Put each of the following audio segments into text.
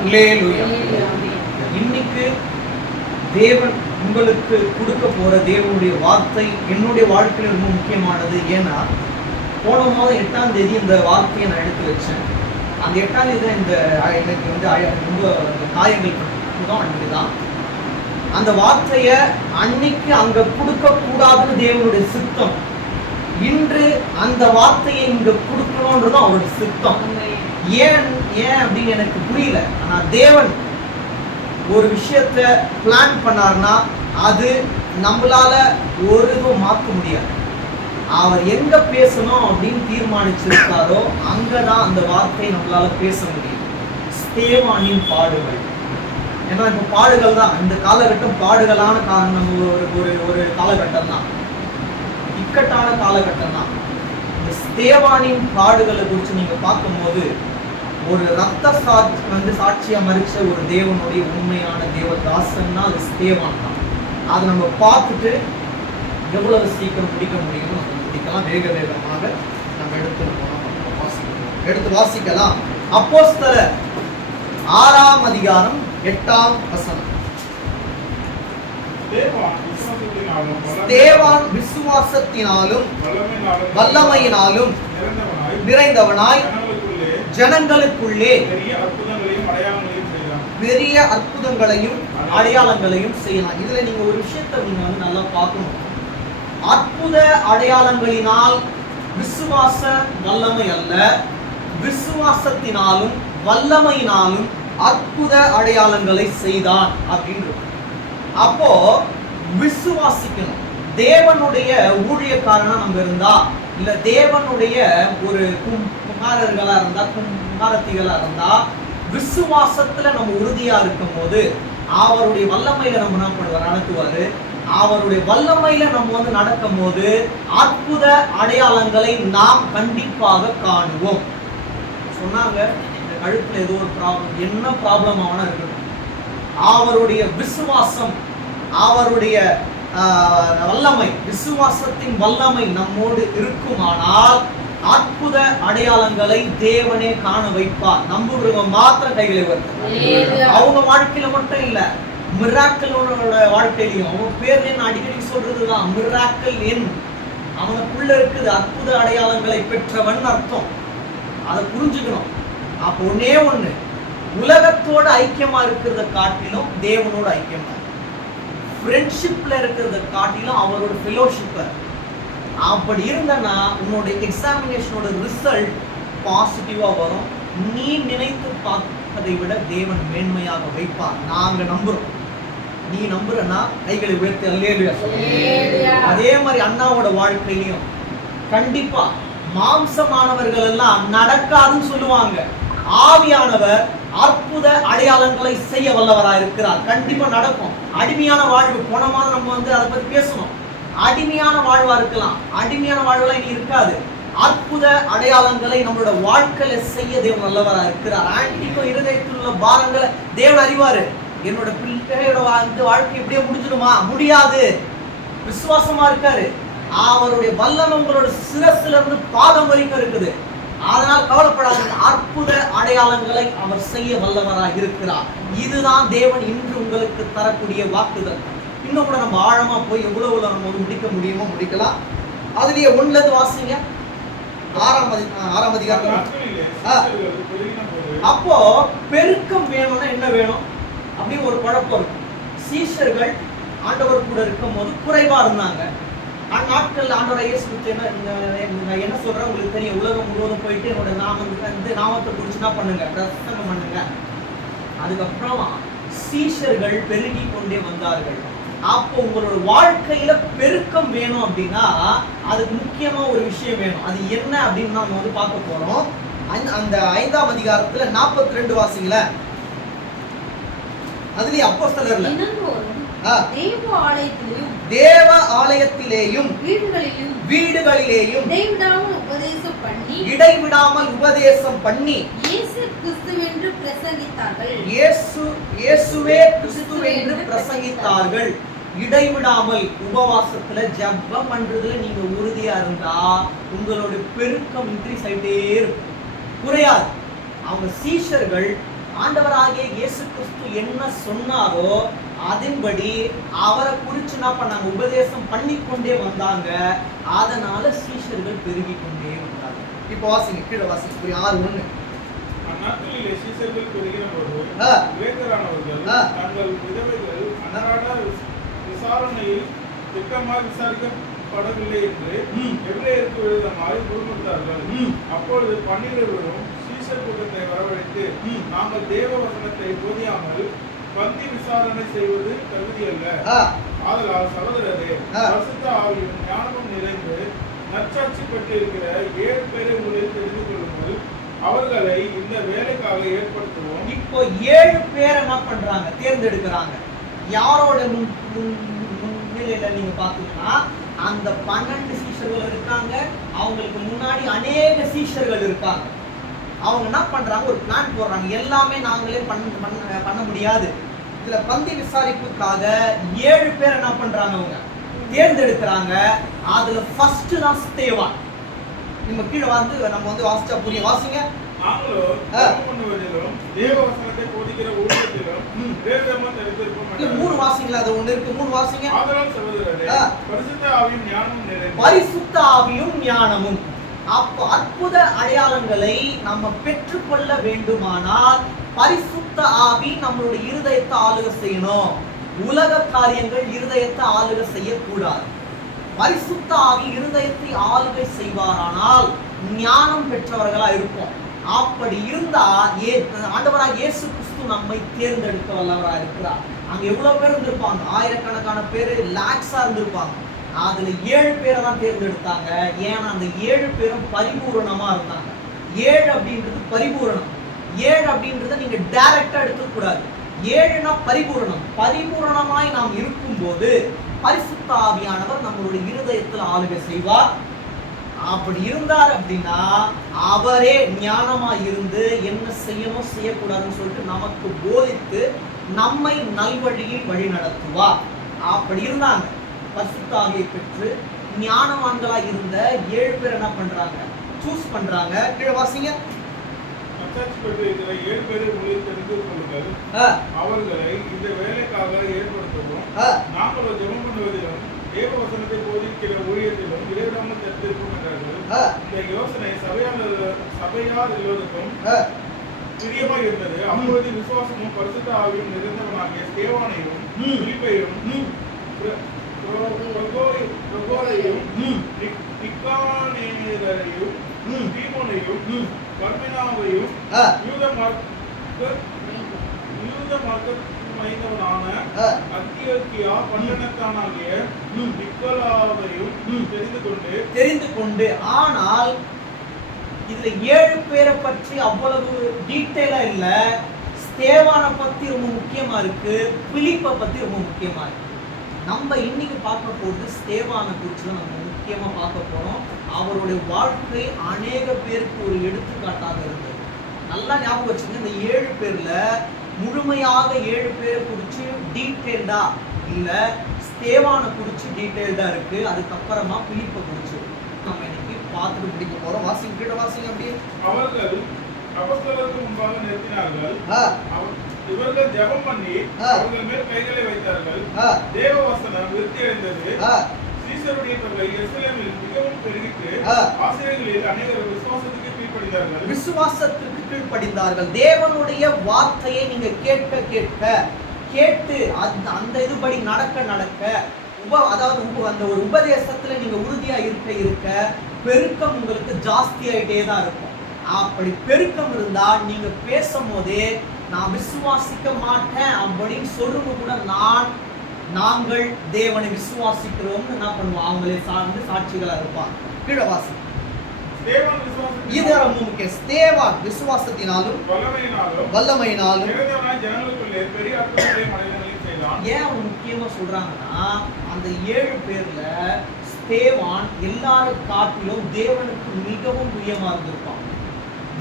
அல்லேலூயா. இன்னைக்கு தேவன் உங்களுக்கு கொடுக்க போற தேவனுடைய வார்த்தை என்னுடைய வாழ்க்கையில ரொம்ப முக்கியமானது. ஏன்னா போன மாதம் 8ஆம் தேதி இந்த வார்த்தையை நான் எடுத்து வச்சேன். அந்த 8ஆம் தேதி இந்த எனக்கு ரொம்ப காயங்கள் அன்னைக்கு தான் அந்த வார்த்தையை அன்னைக்கு அங்க கொடுக்க கூடாதுன்னு தேவனுடைய சித்தம். இன்று அந்த வார்த்தையை இங்க கொடுக்கணும்ன்றதும் அவருடைய சித்தம். ஏன் அப்படின்னு எனக்கு புரியல. ஆனா தேவன் ஒரு விஷயத்த பிளான் பண்ணார்னா அது நம்மளால ஒரு இதுவும் மாற்ற முடியாது. அவர் எங்க பேசணும் அப்படின்னு தீர்மானிச்சிருக்காரோ அங்கதான் அந்த வார்த்தையை நம்மளால பேச முடியும். ஸ்தேவானின் பாடுகள். ஏன்னா இப்ப பாடுகள் தான் இந்த காலகட்டம், பாடுகளான நம்ம ஒரு காலகட்டம் தான், இக்கட்டான காலகட்டம் தான். இந்த ஸ்தேவானின் பாடுகளை குறித்து நீங்க பார்க்கும்போது ஒரு ரத்த சாட்சியா மறிச்ச ஒரு தேவனுடைய உண்மையான தேவதாசன்னா அது ஸ்தேவான் தான். அதை நம்ம பார்த்துட்டு எவ்வளவு சீக்கிரம் முடிக்க முடியுமோ நம்ம முடிக்கலாம். வேகமாக நம்ம எடுத்து வாசிக்கலாம். அப்போஸ்தலர் 6ஆம் அதிகாரம் 8ஆம் வசனம். ஸ்தேவான் விசுவாசத்தினாலும் வல்லமையினாலும் நிறைந்தவனாய் ஜனங்களுக்குள்ளே பெரிய அற்புதங்களையும் அடையாளங்களையும் செய்யலாம். இதுல நீங்க ஒரு விஷயத்தை நீங்க நல்லா பார்க்கணும். அற்புத அடையாளங்களினால் விசுவாச வல்லமை அல்ல, விசுவாசத்தினாலும் வல்லமையினாலும் அற்புத அடையாளங்களை செய்தான் அப்படின்றது. அப்போ விசுவாசிக்கணும். தேவனுடைய ஊழியக்காரனா நம்ம இருந்தா, இல்ல தேவனுடைய ஒரு குமாரர்களா இருந்தா, குமாரத்திகளா இருந்தா, விசுவாசத்துல நம்ம உறுதியா இருக்கும் போது அவருடைய வல்லமையில நம்ம என்ன பண்ணுவார், நடத்துவாரு. அவருடைய வல்லமையில நம்ம நடக்கும் போது அற்புத அடையாளங்களை நாம் கண்டிப்பாக காணுவோம். சொன்னாங்க இந்த கழுத்துல ஏதோ ஒரு ப்ராப்ளம், என்ன ப்ராப்ளம் ஆனா இருக்கட்டும், அவருடைய விசுவாசம், அவருடைய வல்லமை, விசுவாசத்தின் வல்லமை நம்மோடு இருக்குமானால் அற்புத அடையாளங்களை தேவனே காண வைப்பார். நம்புகிறவங்க மாத்திரம் கைகளை வருது. அவங்க வாழ்க்கையில மட்டும் இல்ல, மிராக்கலோட வாழ்க்கையிலையும். அவங்க பேர்ல நான் அடிக்கடி சொல்றதுதான் மிராக்கல் என், அவனுக்குள்ள இருக்குது அற்புத அடையாளங்களை பெற்றவன் அர்த்தம். அதை புரிஞ்சுக்கணும். அப்போ ஒன்னே ஒண்ணு, உலகத்தோட ஐக்கியமா இருக்கிறத காட்டிலும் தேவனோட ஐக்கியமா, ஃப்ரெண்ட்ஷிப்ல இருக்கிறத காட்டிலும் அவரோட ஃபெலோஷிப்ப. அப்படி இருந்தனா உன்னோட எக்ஸாமினேஷனோட ரிசல்ட் பாசிட்டிவா வரும். நீ நினைத்து பார்ப்பதை விட தேவன் மேன்மையாக வைப்பார். நாங்க நம்புறோம். நீ நம்புறனா கைகளை உயர்த்தி அல்லேலூயா. அதே மாதிரி அண்ணாவோட வாழ்க்கையிலையும் கண்டிப்பா மாம்சமானவர்கள் எல்லாம் நடக்காதுன்னு சொல்லுவாங்க. ஆவியானவர் அற்புத அடையாளங்களை செய்ய வல்லவராக இருக்கிறார். கண்டிப்பா நடக்கும். அடிமையான வாழ்வு, போன மாதம் நம்ம அதை பத்தி பேசணும். அடிமையான வாழ்வா இருக்கலாம், அடிமையான வாழ்வுலாம் இனி இருக்காது. அற்புத அடையாளங்களை நம்மளோட வாழ்க்கையில செய்ய தேவன் நல்லவராக இருக்கிறார். ஆன்டிக்கும் இருதயத்தில் உள்ள பாரங்களை தேவன் அறிவாரு. என்னோட பிள்ளையோட வாழ்க்கை எப்படியே முடிஞ்சிடுமா? முடியாது. விசுவாசமா இருக்காரு. அவருடைய வல்லமை உங்களோட சிரசுல இருந்து பாதம் வரைக்கும் இருக்குது. அதனால் கவலைப்படாதீங்க. அற்புத அடையாளங்களை அவர் செய்ய வல்லவராக இருக்கிறார். இதுதான் தேவன் இன்று உங்களுக்கு தரக்கூடிய வாக்குதல். இன்னும் கூட நம்ம ஆழமா போய் எவ்வளவு நம்ம முடிக்க முடியுமோ முடிக்கலாம். அதுலயே 1 வாசிங்க. 6ஆம் அதிகாரம். அப்போ பெருக்கம் வேணும்னா என்ன வேணும் அப்படின்னு ஒரு குழப்பம் இருக்கு. சீஷர்கள் ஆண்டவர் கூட இருக்கும் போது குறைவா இருந்தாங்க. அந்நாட்கள் ஆண்டவரை இயேசு என்ன சொல்ற உங்களுக்கு தெரியும். உலகம் முழுவதும் போயிட்டு என்னோட நாமத்தை குறிச்சு என்ன பண்ணுங்க, பிரசங்கம் பண்ணுங்க. அதுக்கப்புறம் சீஷர்கள் பெருகி கொண்டே வந்தார்கள். அப்போ உங்களோட வாழ்க்கையில பெருக்கம் வேணும் அப்படின்னா அதுக்கு முக்கியமா ஒரு விஷயம் வேணும். அது என்ன அப்படின்னு நம்ம பார்க்க போறோம். அந்த 5ஆம் அதிகாரத்துல 42 வாசிங்கள. அதுலயே அப்போஸ்தலர்ல தேவ ஆலயத்திலேயும் வீடுகளிலேயும் இடைவிடாமல் உபதேசம் பண்ணி இயேசுவே கிறிஸ்து என்று பிரசங்கித்தார்கள். இடைவிடாமல் உபவாசத்துல ஜெபம் பண்றதுல நீங்க உறுதியா இருந்தா உங்களோட பெருக்கம் இன்க்ரீஸ் ஆயிட்டே இருக்கும், குறையாது. அவங்க சீஷர்கள் ஆண்டவராகிய இயேசு கிறிஸ்து என்ன சொன்னாரோ அதன்படி அவரை குறிச்சு என்ன பண்ணாங்க, உபதேசம் பண்ணிக்கொண்டே வந்தாங்க. அதனால சீஷர்கள் பெருகி கொண்டே வந்தாங்க. இப்போ வாசிங்க, கீழே வாசிங்க, 6:1. அந்நாட்களிலே சீஷர்கள் பெருகின போது கிரேக்கரானவர்கள் தங்கள் விதவைகள் அன்றாட விசாரணையில் திட்டமாக விசாரிக்கப்படவில்லை என்று எபிரேயருக்கு விரோதமாய் முறுமுறுத்தார்கள். அப்பொழுது 12 சீஷர் கூட்டத்தை வரவழைத்து, நாங்கள் தேவ வசனத்தை போதியாமல் பந்தி விசாரணை செய்வது தகுதி அல்ல. ஆதலால் சகோதரரே, பரிசுத்த ஆவியும் ஞானமும் நிறைந்து நற்சாட்சி பெற்றிருக்கிற 7 பேரை உங்களில் தெரிந்து கொள்ளுங்கள். அவர்களை இந்த வேலைக்காக ஏற்படுத்துவோம். இப்போ 7 பேரை என்ன பண்றாங்க, தேர்ந்தெடுக்கிறாங்க. யாரோட முன்னிலையில நீங்க பாத்தீங்கன்னா, அந்த 12 சீஷர்கள் இருக்காங்க. அவங்களுக்கு முன்னாடி அநேக சீஷர்கள் இருக்காங்க. அவங்க என்ன பண்றாங்க, ஒரு பிளான் போடுறாங்க. எல்லாமே நாங்களே பண்ண முடியாது. இதுல பந்தி விசாரிப்புக்காக 7 பேர் என்ன பண்றாங்க, அவங்க தேர்ந்தெடுக்கிறாங்க. அதுல ஃபர்ஸ்ட் தான் ஸ்தேவான். நம்ம கீழே வந்து நம்ம வந்து வாசிச்சா புரிய வாசிங்க. நாங்களோ ஜெபம் பண்ணுவதிலும் தேவ வசனத்தை போதிக்கிற ஊழியத்திலும் தேவதமா தெரிந்திருப்போம். இல்ல 3 வாசிங்களா, அது ஒண்ணு இருக்கு, 3 வாசிங்க. ஆதலால் சகோதரரே, பரிசுத்த ஆவியும் ஞானமும் நிறைந்து. பரிசுத்த ஆவியும் ஞானமும். அப்போ அற்புத அடையாளங்களை நம்ம பெற்றுக்கொள்ள வேண்டுமானால் பரிசுத்த ஆவி நம்மளுடைய இருதயத்தை ஆளுகை செய்யணும். உலக காரியங்கள் இருதயத்தை ஆளுகை செய்யக்கூடாது. பரிசுத்த ஆவி இருதயத்தை ஆளுகை செய்வாரானால் ஞானம் பெற்றவர்களா இருப்போம். அப்படி இருந்தா ஆண்டவராக இயேசு கிறிஸ்து நம்மை தேர்ந்தெடுக்க வல்லவரா இருக்கிறார். அங்க எவ்வளவு பேர் இருந்திருப்பாங்க, ஆயிரக்கணக்கான பேர், லாக்ஸா இருந்திருப்பாங்க. அதுல 7 பேரை தான் தேர்ந்தெடுத்தாங்க. ஏன்னா அந்த 7 பேரும் பரிபூரணமா இருந்தாங்க. 7 அப்படின்றது பரிபூரணம். 7 அப்படின்றத நீங்க டைரக்டா எடுத்துக்க கூடாது. 7னா பரிபூரணம். பரிபூரணமாய் நாம் இருக்கும்போது பரிசுத்த ஆவியானவர் நம்மளுடைய இருதயத்தில் ஆளுகை செய்வார். அப்படி இருந்தார் அப்படின்னா அவரே ஞானமா இருந்து என்ன செய்யணும் செய்யக்கூடாதுன்னு சொல்லிட்டு நமக்கு போதித்து நம்மை நல்வழியில் வழி நடத்துவார். அப்படி இருந்தாங்க. பரிசுத்த ஆவியை பெற்று ஞானவான்களா இருந்த 7 பேர் என்ன பண்றாங்க, சூஸ் பண்றாங்க. கீழே வாசிங்க. நற்சாட்சி பெற்றிருக்கிற 7 பேரை உங்களில் தெரிந்து கொள்ளுங்கள். அவர்களை இந்த வேலைக்காக ஏற்படுத்தவும். நாங்களோ ஜெபம் பண்ணுவதிலும் தேவ வசனத்தை போதிக்கிற ஊழியத்திலும் இறைவிடாமல் தெரிந்திருக்கும் என்றார்கள். இந்த யோசனை சபையார் எல்லோருக்கும் பிரியமாக இருந்தது. அப்பொழுது விசுவாசமும் பரிசுத்த ஆவியும் நிறைந்தவனாகிய ஸ்தேவானையும் பிலிப்பையும் பிரகோரையும் நிக்கானேரையும் தீமோனையும் பர்மெனாவையும் யூத மார்க்கத் மைந்தவனான அந்தியோக்கியா பட்டணத்தானாகிய நிக்கோலாவையும் தெரிந்து கொண்டு. ஆனால் இதுல 7 பேரை பற்றி அவ்வளவு டீட்டெயிலா இல்ல. ஸ்தேவானை பத்தி ரொம்ப முக்கியமா இருக்கு, பிலிப்பை பத்தி ரொம்ப முக்கியமா இருக்கு. நம்ம இன்னைக்கு பார்க்க போறது ஸ்தேவானை குறித்து தான் நம்ம முக்கியமா பார்க்க போறோம். அவருடைய வாழ்க்கை அநேக பேருக்கு ஒரு எடுத்துக்காட்டாக இருந்தது. நல்லா ஞாபகம் வச்சுங்க. இந்த 7 பேர்ல முழுமையாக 7 பேரை குறித்து டீட்டெயில்டா இல்ல, ஸ்தேவானை குறித்து டீட்டெயில்டா இருக்கு. அதுக்கப்புறமா பிலிப்பை குறித்து நம்ம இன்னைக்கு பார்த்துட்டு முடிக்க போறோம். வாசிங்க, கீழே வாசிங்க. அப்படியே அவர்கள் அப்போஸ்தலருக்கு முன்பாக நிறுத்தினார்கள். இவர்கள் ஜெபம் பண்ணி அவர்கள் மேல் கைகளை வைத்தார்கள். தேவ வசனம் விருத்தி அடைந்தது. சீஷருடைய தொகை எருசலேமில் மிகவும் பெருகிட்டு ஆசிரியர்களில் அநேகர் விசுவாசத்துக்கு விசுவாசத்துக்கு கீழ்ப்படிந்தார்கள். தேவனுடைய வார்த்தையை நீங்க கேட்டு அந்த இதுபடி நடக்க அதாவது அந்த ஒரு உபதேசத்துல நீங்க உறுதியா இருக்க பெருக்கம் உங்களுக்கு ஜாஸ்தி ஆயிட்டே தான் இருக்கும். அப்படி பெருக்கம் இருந்தா நீங்க பேசும் போதே நான் விசுவாசிக்க மாட்டேன் அப்படின்னு சொல்லுங்க கூட நாங்கள் தேவனை விசுவாசிக்கிறோம்னு என்ன பண்ணுவோம், அவங்களே சார்ந்து சாட்சிகளா இருப்பாங்க. கீழவாசி இது ரொம்ப முக்கியம். ஸ்தேவான் விசுவாசத்தினாலும் வல்லமையினாலும் ஏன் அவங்க முக்கியமா சொல்றாங்கன்னா, அந்த 7 பேர்ல ஸ்தேவான் எல்லாரும் காட்டிலும் தேவனுக்கு மிகவும் பிரியமா இருந்திருப்பான்.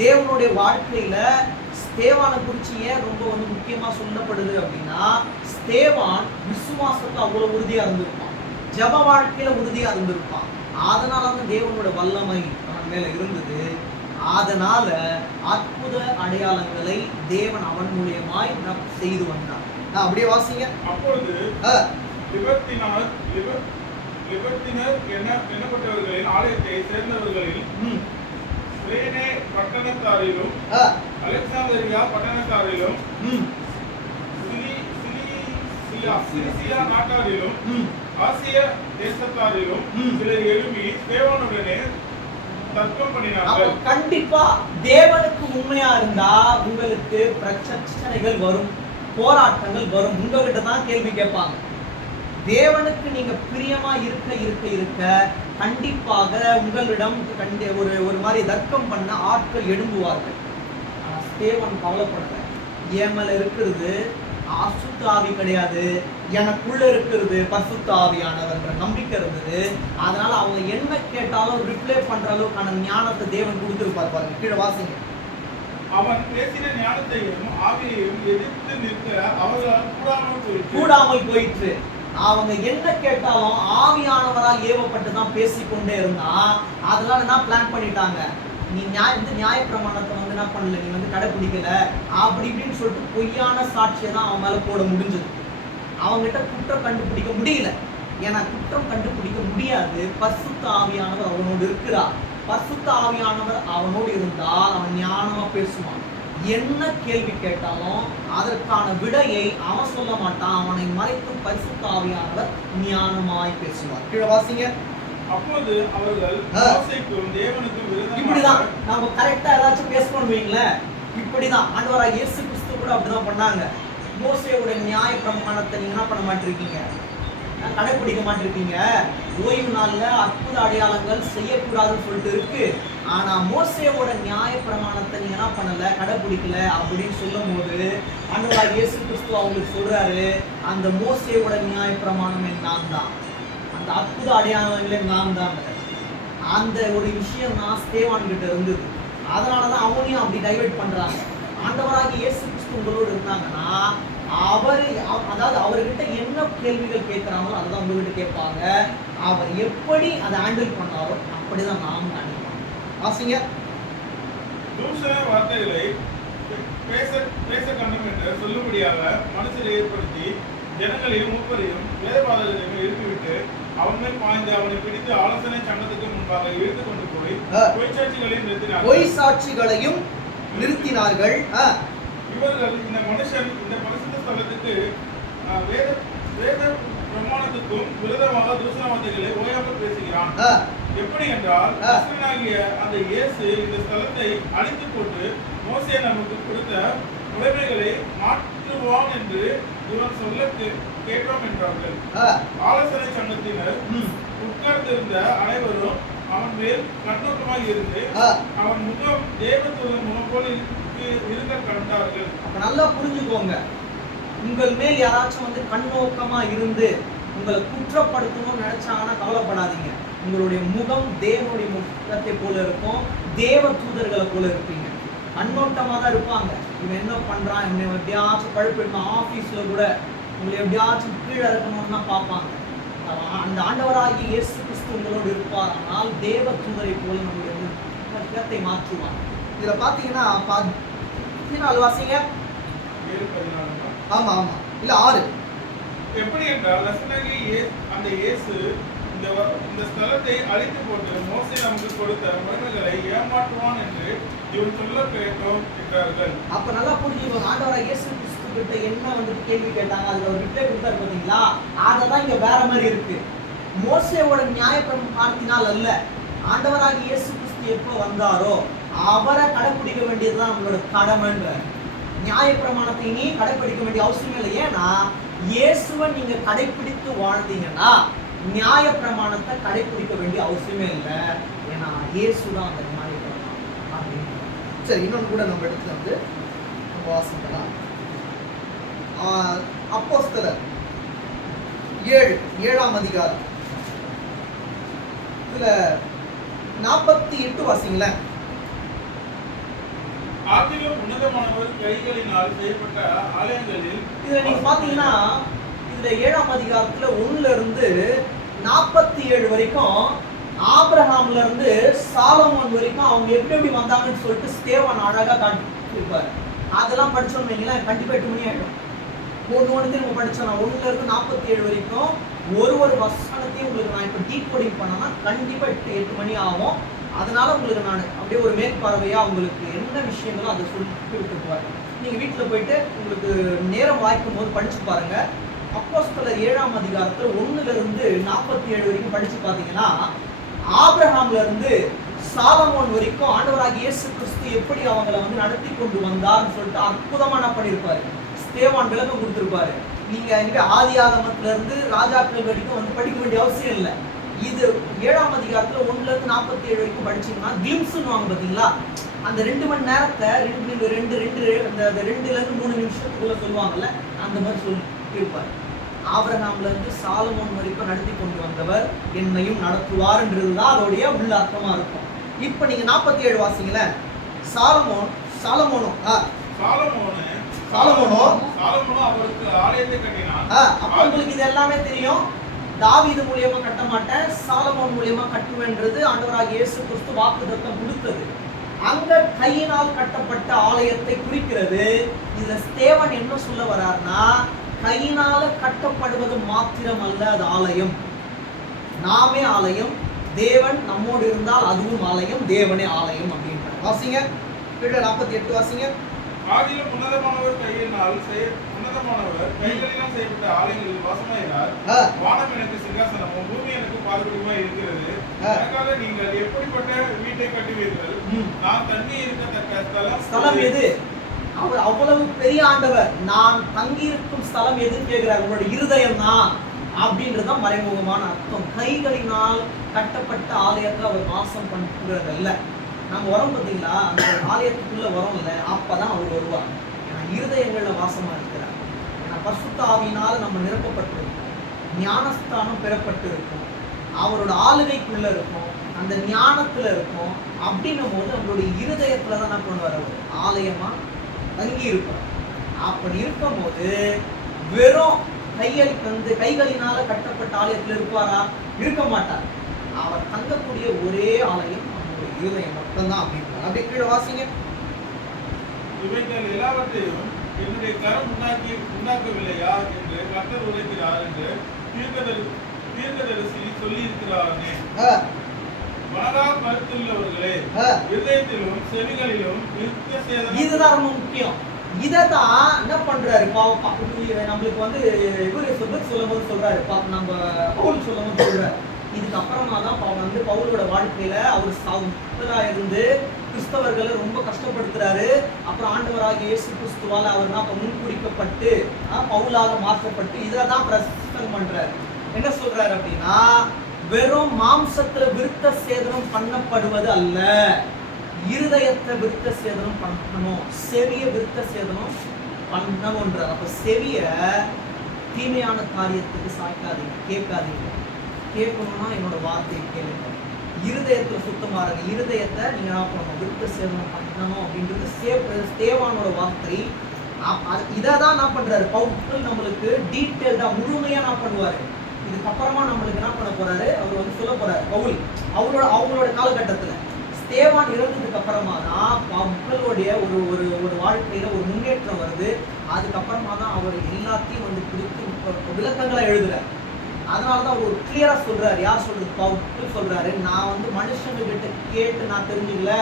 தேவனுடைய வாழ்க்கையில ஸ்தேவானை குறிச்சு ஏன் ரொம்ப முக்கியமா சொல்லப்படுது அப்படின்னா, ஸ்தேவான் விசுவாசத்தை அவ்வளவு உறுதியா இருந்திருப்பான், ஜெப வாழ்க்கையில உறுதியா இருந்திருப்பான். அதனால தான் தேவனோட வல்லமை அவன் மேல இருந்தது. அதனால அற்புத அடையாளங்களை தேவன் அவன் மூலியமாய் செய்து வந்தார். அப்படியே வாசிங்க. அப்பொழுது லிபர்த்தினர் எண்ணப்பட்டவர்களின் ஆலயத்தை சேர்ந்தவர்களில் சிரேனே பட்டணத்தாரிலும் அலெக்சாந்திரியா பட்டணத்தாரிலும் சிலிசியா நாட்டாரிலும் ஆசிய தேசத்தாரிலும் சிலர் எழும்பி தேவனுடனே தர்க்கம் பண்ணினார்கள். கண்டிப்பா தேவனுக்கு உண்மையா இருந்தா உங்களுக்கு பிரச்சனைகள் வரும், போராட்டங்கள் வரும். உங்ககிட்ட தான் கேள்வி கேட்பாங்க. தேவனுக்கு நீங்க பிரியமா இருக்க இருக்க இருக்க கண்டிப்பாக உங்களிடம் ஒரு மாதிரி தர்க்கம் பண்ண ஆட்கள் எழும்புவார்கள். ஆனா தேவன் கவலைப்படல. என் மேல இருக்கிறது அசுத்த ஆவி கிடையாது, எனக்குள்ள இருக்கிறது பரிசுத்த ஆவியானவர் நம்பிக்கை இருந்தது. அதனால அவங்க என்ன கேட்டாலும் ரிப்ளை பண்ற அளவுக்கான ஞானத்தை தேவன் கொடுத்திருப்பார். பாருங்க, கீழே வாசிங்க. அவன் பேசின ஞானத்தையும் ஆவியையும் எதிர்த்து நிற்க அவர்களால் கூடாமல் போயிற்று. அவங்க என்ன கேட்டாலும் ஆவியானவரால் ஏவப்பட்டு தான் பேசிக்கொண்டே இருந்தா, அதெல்லாம் என்ன பிளான் பண்ணிட்டாங்க, நீ நியாய பிரமாணத்தை என்ன பண்ணல, நீ கடைபிடிக்கல அப்படி இப்படின்னு சொல்லிட்டு பொய்யான சாட்சியை தான் அவன் மேல போட முடிஞ்சது. அவங்ககிட்ட குற்றம் கண்டுபிடிக்க முடியல. ஏன்னா குற்றம் கண்டுபிடிக்க முடியாது. பரிசுத்த ஆவியானவர் அவனோடு இருக்கிறார். பரிசுத்த ஆவியானவர் அவனோடு இருந்தால் அவன் ஞானமா பேசுவான். என்ன கேள்வி கேட்டாலும் அதற்கான விடையை அவன் சொல்ல மாட்டான். அவனை மறைத்தும் பரிசுத்த ஆவியானவர் ஞானமாய் பேசுவார். கீழே வாசிங்க. அப்போது அவர்கள் மோசேக்கும் தேவனுக்கும் விரோதமாக இப்படிதான் நாம கரெக்டா ஏதாச்சும் பேசணும் வைங்களேன். இப்படிதான் ஆண்டவராகிய இயேசு கிறிஸ்து கூட அப்படிதான் பண்ணாங்க. மோசேயோட நியாய பிரமாணத்தை நீங்க என்ன பண்ண மாட்டிருக்கீங்க, கடைபிடிக்க மாட்டிருக்கீங்க. ஓய்வு நாள்ல அற்புத அடையாளங்கள் செய்யக்கூடாதுன்னு சொல்லிட்டு இருக்கு. ஆனா மோசேயோட நியாய பிரமாணத்தை நீங்க என்ன பண்ணல, கடைபிடிக்கல அப்படின்னு சொல்லும் போது ஆண்டவராகிய இயேசு கிறிஸ்து அவங்களுக்கு சொல்றாரு, அந்த மோசேயோட நியாய பிரமாணமே நான் தான், அந்த அற்புத அடையாளங்களே நான் தான். அந்த ஒரு விஷயம் நான் ஸ்தேவான் கிட்ட இருந்தது. அதனாலதான் அவனையும் அப்படி டைவர்ட் பண்றாங்க. ஆண்டவராகிய இயேசு கிறிஸ்து உங்களோடு இருந்தாங்கன்னா அதாவது அவர்கிட்ட என்ன கேள்விகள் கேட்கிறாங்களோ அதுதான் உங்ககிட்ட கேட்பாங்க. அவர் எப்படி அதை ஹேண்டில் பண்ணாரோ அப்படிதான் நாமும் ஹேண்டில் பண்ணோம். வாசிங்க. தூஷண வார்த்தைகளை பேச கண்டம் என்று சொல்லும்படியாக மனசில் ஏற்படுத்தி ஜனங்களையும் மூப்பரையும் வேதபாதகரையும் எழுப்பிவிட்டு அவன் மேல் பாய்ந்து அவனை பிடித்து ஆலோசனை சங்கத்துக்கு முன்பாக இழுத்து கொண்டு போய் பொய் சாட்சிகளையும் நிறுத்தினார்கள். இவர்கள் இந்த மனுஷன் இந்த பரிசுத்த ஸ்தலத்துக்கு வேத பிரமாணத்துக்கும் விரோதமாக தூஷண வார்த்தைகளை ஓயாமல் பேசுகிறான். எப்படி என்றால் அந்த இயேசு இந்த ஸ்தலத்தை அழித்து போட்டு மோசே நமக்கு கொடுத்த உடைமைகளை மாற்றுவான் என்று இவன் சொல்ல கேட்டோம் என்றார்கள். ஆலோசனை சங்கத்தினர் உட்கார்ந்திருந்த அனைவரும் அவன் மேல் கண்ணோட்டமாக இருந்து அவன் முகம் தேவதூதன் முகம் போல் இருக்க கண்டார்கள். அப்ப நல்லா புரிஞ்சுக்கோங்க, உங்கள் மேல் யாராச்சும் கண்ணோக்கமா இருந்து உங்களை குற்றப்படுத்தணும்னு நினைச்சாங்கன்னா கவலைப்படாதீங்க. உங்களுடைய முகம் தேவனுடைய முகத்தை போல இருக்கும், தேவ தூதர்களை போல இருப்பீங்க. கண்ணோட்டமா தான் இருப்பாங்க. இவன் என்ன பண்றான், இவன் எப்படியாச்சும் பழுப்பிடணும், ஆபீஸ்ல கூட உங்களை எப்படியாச்சும் கீழே இருக்கணும்னு தான் பார்ப்பாங்க. அந்த ஆண்டவராகிய இயேசு கிறிஸ்து உங்களோடு இருப்பார். ஆனால் தேவ தூதரை போல நம்முடைய முகத்தை மாற்றுவாங்க. இதுல பாத்தீங்கன்னா 14 வாசிங்க. 7:14. ஆமா ஆமா, இல்ல 6. எப்படி என்றால் அந்த இயேசு இந்த ஸ்தலத்தை அழித்து போட்டு மோசே நமக்கு கொடுத்த உடைமைகளை ஏமாற்றுவான் என்று இவன் சொல்ல கேட்டோம் என்றார்கள். அப்ப நல்லா புரிஞ்சுக்கோங்க, ஆண்டவராகிய இயேசு கிறிஸ்து கிட்ட என்ன கேள்வி கேட்டாங்க, அதுல ஒரு ரிப்ளை கொடுத்தாரு பாத்தீங்களா? அததான் இங்க வேற மாதிரி இருக்கு. மோசேவோட நியாயப்பிரமாணத்தினால் அல்ல, ஆண்டவராகிய இயேசு கிறிஸ்து எப்போ வந்தாரோ அவரை கடைபிடிக்க வேண்டியதுதான் நம்மளோட கடமைன்ற. நியாயப்பிரமாணத்தை நீ கடைபிடிக்க வேண்டிய அவசியம் இல்லை. ஏன்னா இயேசுவை நீங்க கடைபிடித்து வாழ்ந்தீங்கன்னா நியாய பிரமாணத்தை கடைபிடிக்க வேண்டிய அவசியமே இல்லை. ஏன்னா இயேசுதான் அந்த நியாய பிரமாணம் அப்படின்னு. சரி, இன்னொன்று கூட நம்ம இடத்துல வாசிக்கலாம். அப்போஸ்தலர் 7ஆம் அதிகாரம் இதுல 48 வாசிங்களேன். ஆகிலும் உன்னதமானவர் கைகளினால் செய்யப்பட்ட ஆலயங்களில் இதுல நீங்க பாத்தீங்கன்னா இதுல 7ஆம் அதிகாரத்துல 1ல இருந்து 47 வரைக்கும் ஆபிரகாம்ல இருந்து சாலமோன் வரைக்கும் அவங்க எப்படி வந்தாங்கன்னு சொல்லிட்டு ஸ்தேவான் அழகா காட்டியிருப்பாரு. அதெல்லாம் படிச்சோம்னு வைங்களேன், கண்டிப்பா 8 மணி ஆயிடும். ஒன்று நம்ம படிச்சோம். 1 இருந்து 47 வரைக்கும் ஒரு வசனத்தையும் உங்களுக்கு நான் இப்போ டீகோடிங் பண்ணோம்னா கண்டிப்பா 8 மணி ஆகும். அதனால உங்களுக்கு நான் அப்படியே ஒரு மேற்பார்வையா உங்களுக்கு என்ன விஷயங்களோ அதை சொல்லிட்டு விட்டு போறேன். நீங்க வீட்டில் போயிட்டு உங்களுக்கு நேரம் வாய்க்கும் போது படிச்சு பாருங்க. அப்போஸ்தலர் 7ஆம் அதிகாரத்துல 1 இருந்து 47 வரைக்கும் படிச்சு பார்த்தீங்கன்னா, ஆபிரகாம்ல இருந்து சாலமோன் வரைக்கும் ஆண்டவராகிய இயேசு கிறிஸ்து எப்படி அவங்களை நடத்தி கொண்டு வந்தார்னு சொல்லிட்டு அற்புதமா என்ன பண்ணியிருப்பாரு, ஸ்தேவான் விளக்கம் கொடுத்திருப்பாரு. நீங்க இங்க ஆதியாகமத்துல இருந்து ராஜாக்கள் வரைக்கும் படிக்க வேண்டிய அவசியம் இல்லை. இது 7ஆம் அதிகாரத்துல 1 இருந்து 47 வரைக்கும் படிச்சீங்கன்னா கிளிம்ஸ்னு வாங்க பாத்தீங்களா, அந்த 2 மணி நேரத்தை 2 2 இருந்து 3 நிமிஷத்துக்குள்ள சொல்லுவாங்கல்ல, அந்த மாதிரி சொல்லியிருப்பாரு. ஆபிரகாம்ல இருந்து சாலமோன் வரைக்கும் நடத்தி கொண்டு வந்தவர் என்னையும் நடத்துவார்ன்றதுதான் அதோடைய உள்ள அர்த்தமா இருக்கும். இப்ப நீங்க 47 வாசிங்கள. சாலமோனோ அவருக்கு ஆலயத்தை கட்டினான். அப்ப உங்களுக்கு இது எல்லாமே தெரியும். தாவீது மூலியமா கட்ட மாட்டேன், சாலமோன் மூலியமா கட்டுவேன்றது ஆண்டவராகிய இயேசு கிறிஸ்து வாக்குத்தத்தம் கொடுத்தது. அங்க கையினால் கட்டப்பட்ட ஆலயத்தை குறிக்கிறது. இதுல ஸ்தேவன் என்ன சொல்ல வர்றாருன்னா, கையினால கட்டப்படுவது மாத்திரம் அல்ல அது ஆலயம், நாமே ஆலயம், தேவன் நம்மோடு இருந்தால் அதுவும் ஆலயம், தேவனே ஆலயம் அப்படின்றார். வாசிங்க 48 வாசிங்க. ஆதியிலும் உன்னதமானவர் கைகளினால் செய்யப்பட்ட ஆலயங்களில் வாசமாயினார். வானம் எனக்கு சிங்காசனமும் பூமி எனக்கு பாதுகாப்புமாய் இருக்கிறது. எனக்காக நீங்கள் எப்படிப்பட்ட வீட்டை கட்டுவீர்கள்? நான் தங்கி இருக்கத்தக்க ஸ்தலம் எது? அவர் அவ்வளவு பெரிய ஆண்டவர். நான் தங்கி இருக்கும் ஸ்தலம் எதுன்னு கேட்கிறார். உங்களுடைய இருதயம் தான் அப்படின்றதுதான் மறைமுகமான அர்த்தம். கைகளினால் கட்டப்பட்ட ஆலயத்துல அவர் வாசம் பண்ணுறதில்ல. நம்ம வரோம் பார்த்தீங்களா, அந்த ஆலயத்துக்குள்ள வரோம் இல்லை, அப்பதான் அவர் வருவார். ஏன்னா இருதயங்கள்ல வாசமா இருக்கிறார். ஏன்னா பரிசுத்த ஆவியினால நம்ம நிரப்பப்பட்டிருக்கோம், ஞானஸ்தானம் பெறப்பட்டு இருக்கும், அவரோட ஆளுகைக்குள்ள இருக்கும், அந்த ஞானத்துல இருக்கும். அப்படின்னும் போது நம்மளுடைய இருதயத்துல தான் என்ன பண்ணுவார், அவர் ஆலயமா தங்கி இருப்பார். அப்படி இருக்கும் போது வெறும் கைகளினால கட்டப்பட்ட ஆலயத்துல இருப்பாரா? இருக்க மாட்டார். அவர் தங்கக்கூடிய ஒரே ஆலயம் நம்மளுடைய இருதயம் மட்டும்தான் அப்படின்றார். அப்படி கீழே வாசிங்க. இவைகள் எல்லாவற்றையும் என்னுடைய கரம் உண்டாக்கவில்லையா என்று கர்த்தர் உரைக்கிறார் என்று தீர்க்கதரிசி சொல்லி இருக்கிறானே. மனதா கருத்துள்ளவர்களே, இதயத்திலும் செவிகளிலும் இதுதான் ரொம்ப முக்கியம். இததான் என்ன பண்றாரு நம்மளுக்கு இவரு சொல்லும் போது சொல்றாரு, நம்ம பவுல் சொல்லும் போது சொல்றாரு. இதுக்கப்புறமா தான் பவுலோட வாழ்க்கையில அவர் சவுத்தரா இருந்து கிறிஸ்தவர்களை ரொம்ப கஷ்டப்படுத்துறாரு. அப்புறம் ஆண்டவராகிய இயேசு கிறிஸ்துவால அவர் தான் முன்குறிக்கப்பட்டு பவுலாக மாற்றப்பட்டு இதான் பிரசங்கம் பண்றாரு. என்ன சொல்றாரு அப்படின்னா, வெறும் மாம்சத்துல விருத்த சேதனம் பண்ணப்படுவது அல்ல, இருதயத்தை விருத்த சேதனம் பண்ணணும், செவிய விருத்த சேதனம் பண்ணணும்ன்றார். அப்ப செவிய தீமையான காரியத்துக்கு சாய்க்காதீங்க, கேட்காதீங்க. கேட்கணும்னா என்னோட வார்த்தையை கேளுங்க. இருதயத்துல சுத்தமா இருங்க. இருதயத்தை நீங்க என்ன பண்ணணும், விருத்த சேதனம் பண்ணணும் அப்படின்றது ஸ்தேவானோட வார்த்தை. இதான் என்ன பண்றாரு பவுல், நம்மளுக்கு டீட்டெயில்டா முழுமையா என்ன பண்ணுவாரு. இதுக்கப்புறமா நம்மளுக்கு என்ன பண்ண போறாரு, அவர் சொல்ல போறாரு பவுல். அவங்களோட காலகட்டத்துல ஸ்தேவான் இறந்ததுக்கு அப்புறமா தான் பவுலுடைய ஒரு வாழ்க்கையில ஒரு முன்னேற்றம் வருது. அதுக்கப்புறமா தான் அவர் எல்லாத்தையும் குறித்து விளக்கங்களா எழுதுறாரு. அதனாலதான் அவர் ஒரு கிளியரா சொல்றாரு. யார் சொல்றது? பவுல் சொல்றாரு, நான் மனுஷங்க கிட்ட கேட்டு நான் தெரிஞ்சுக்கல,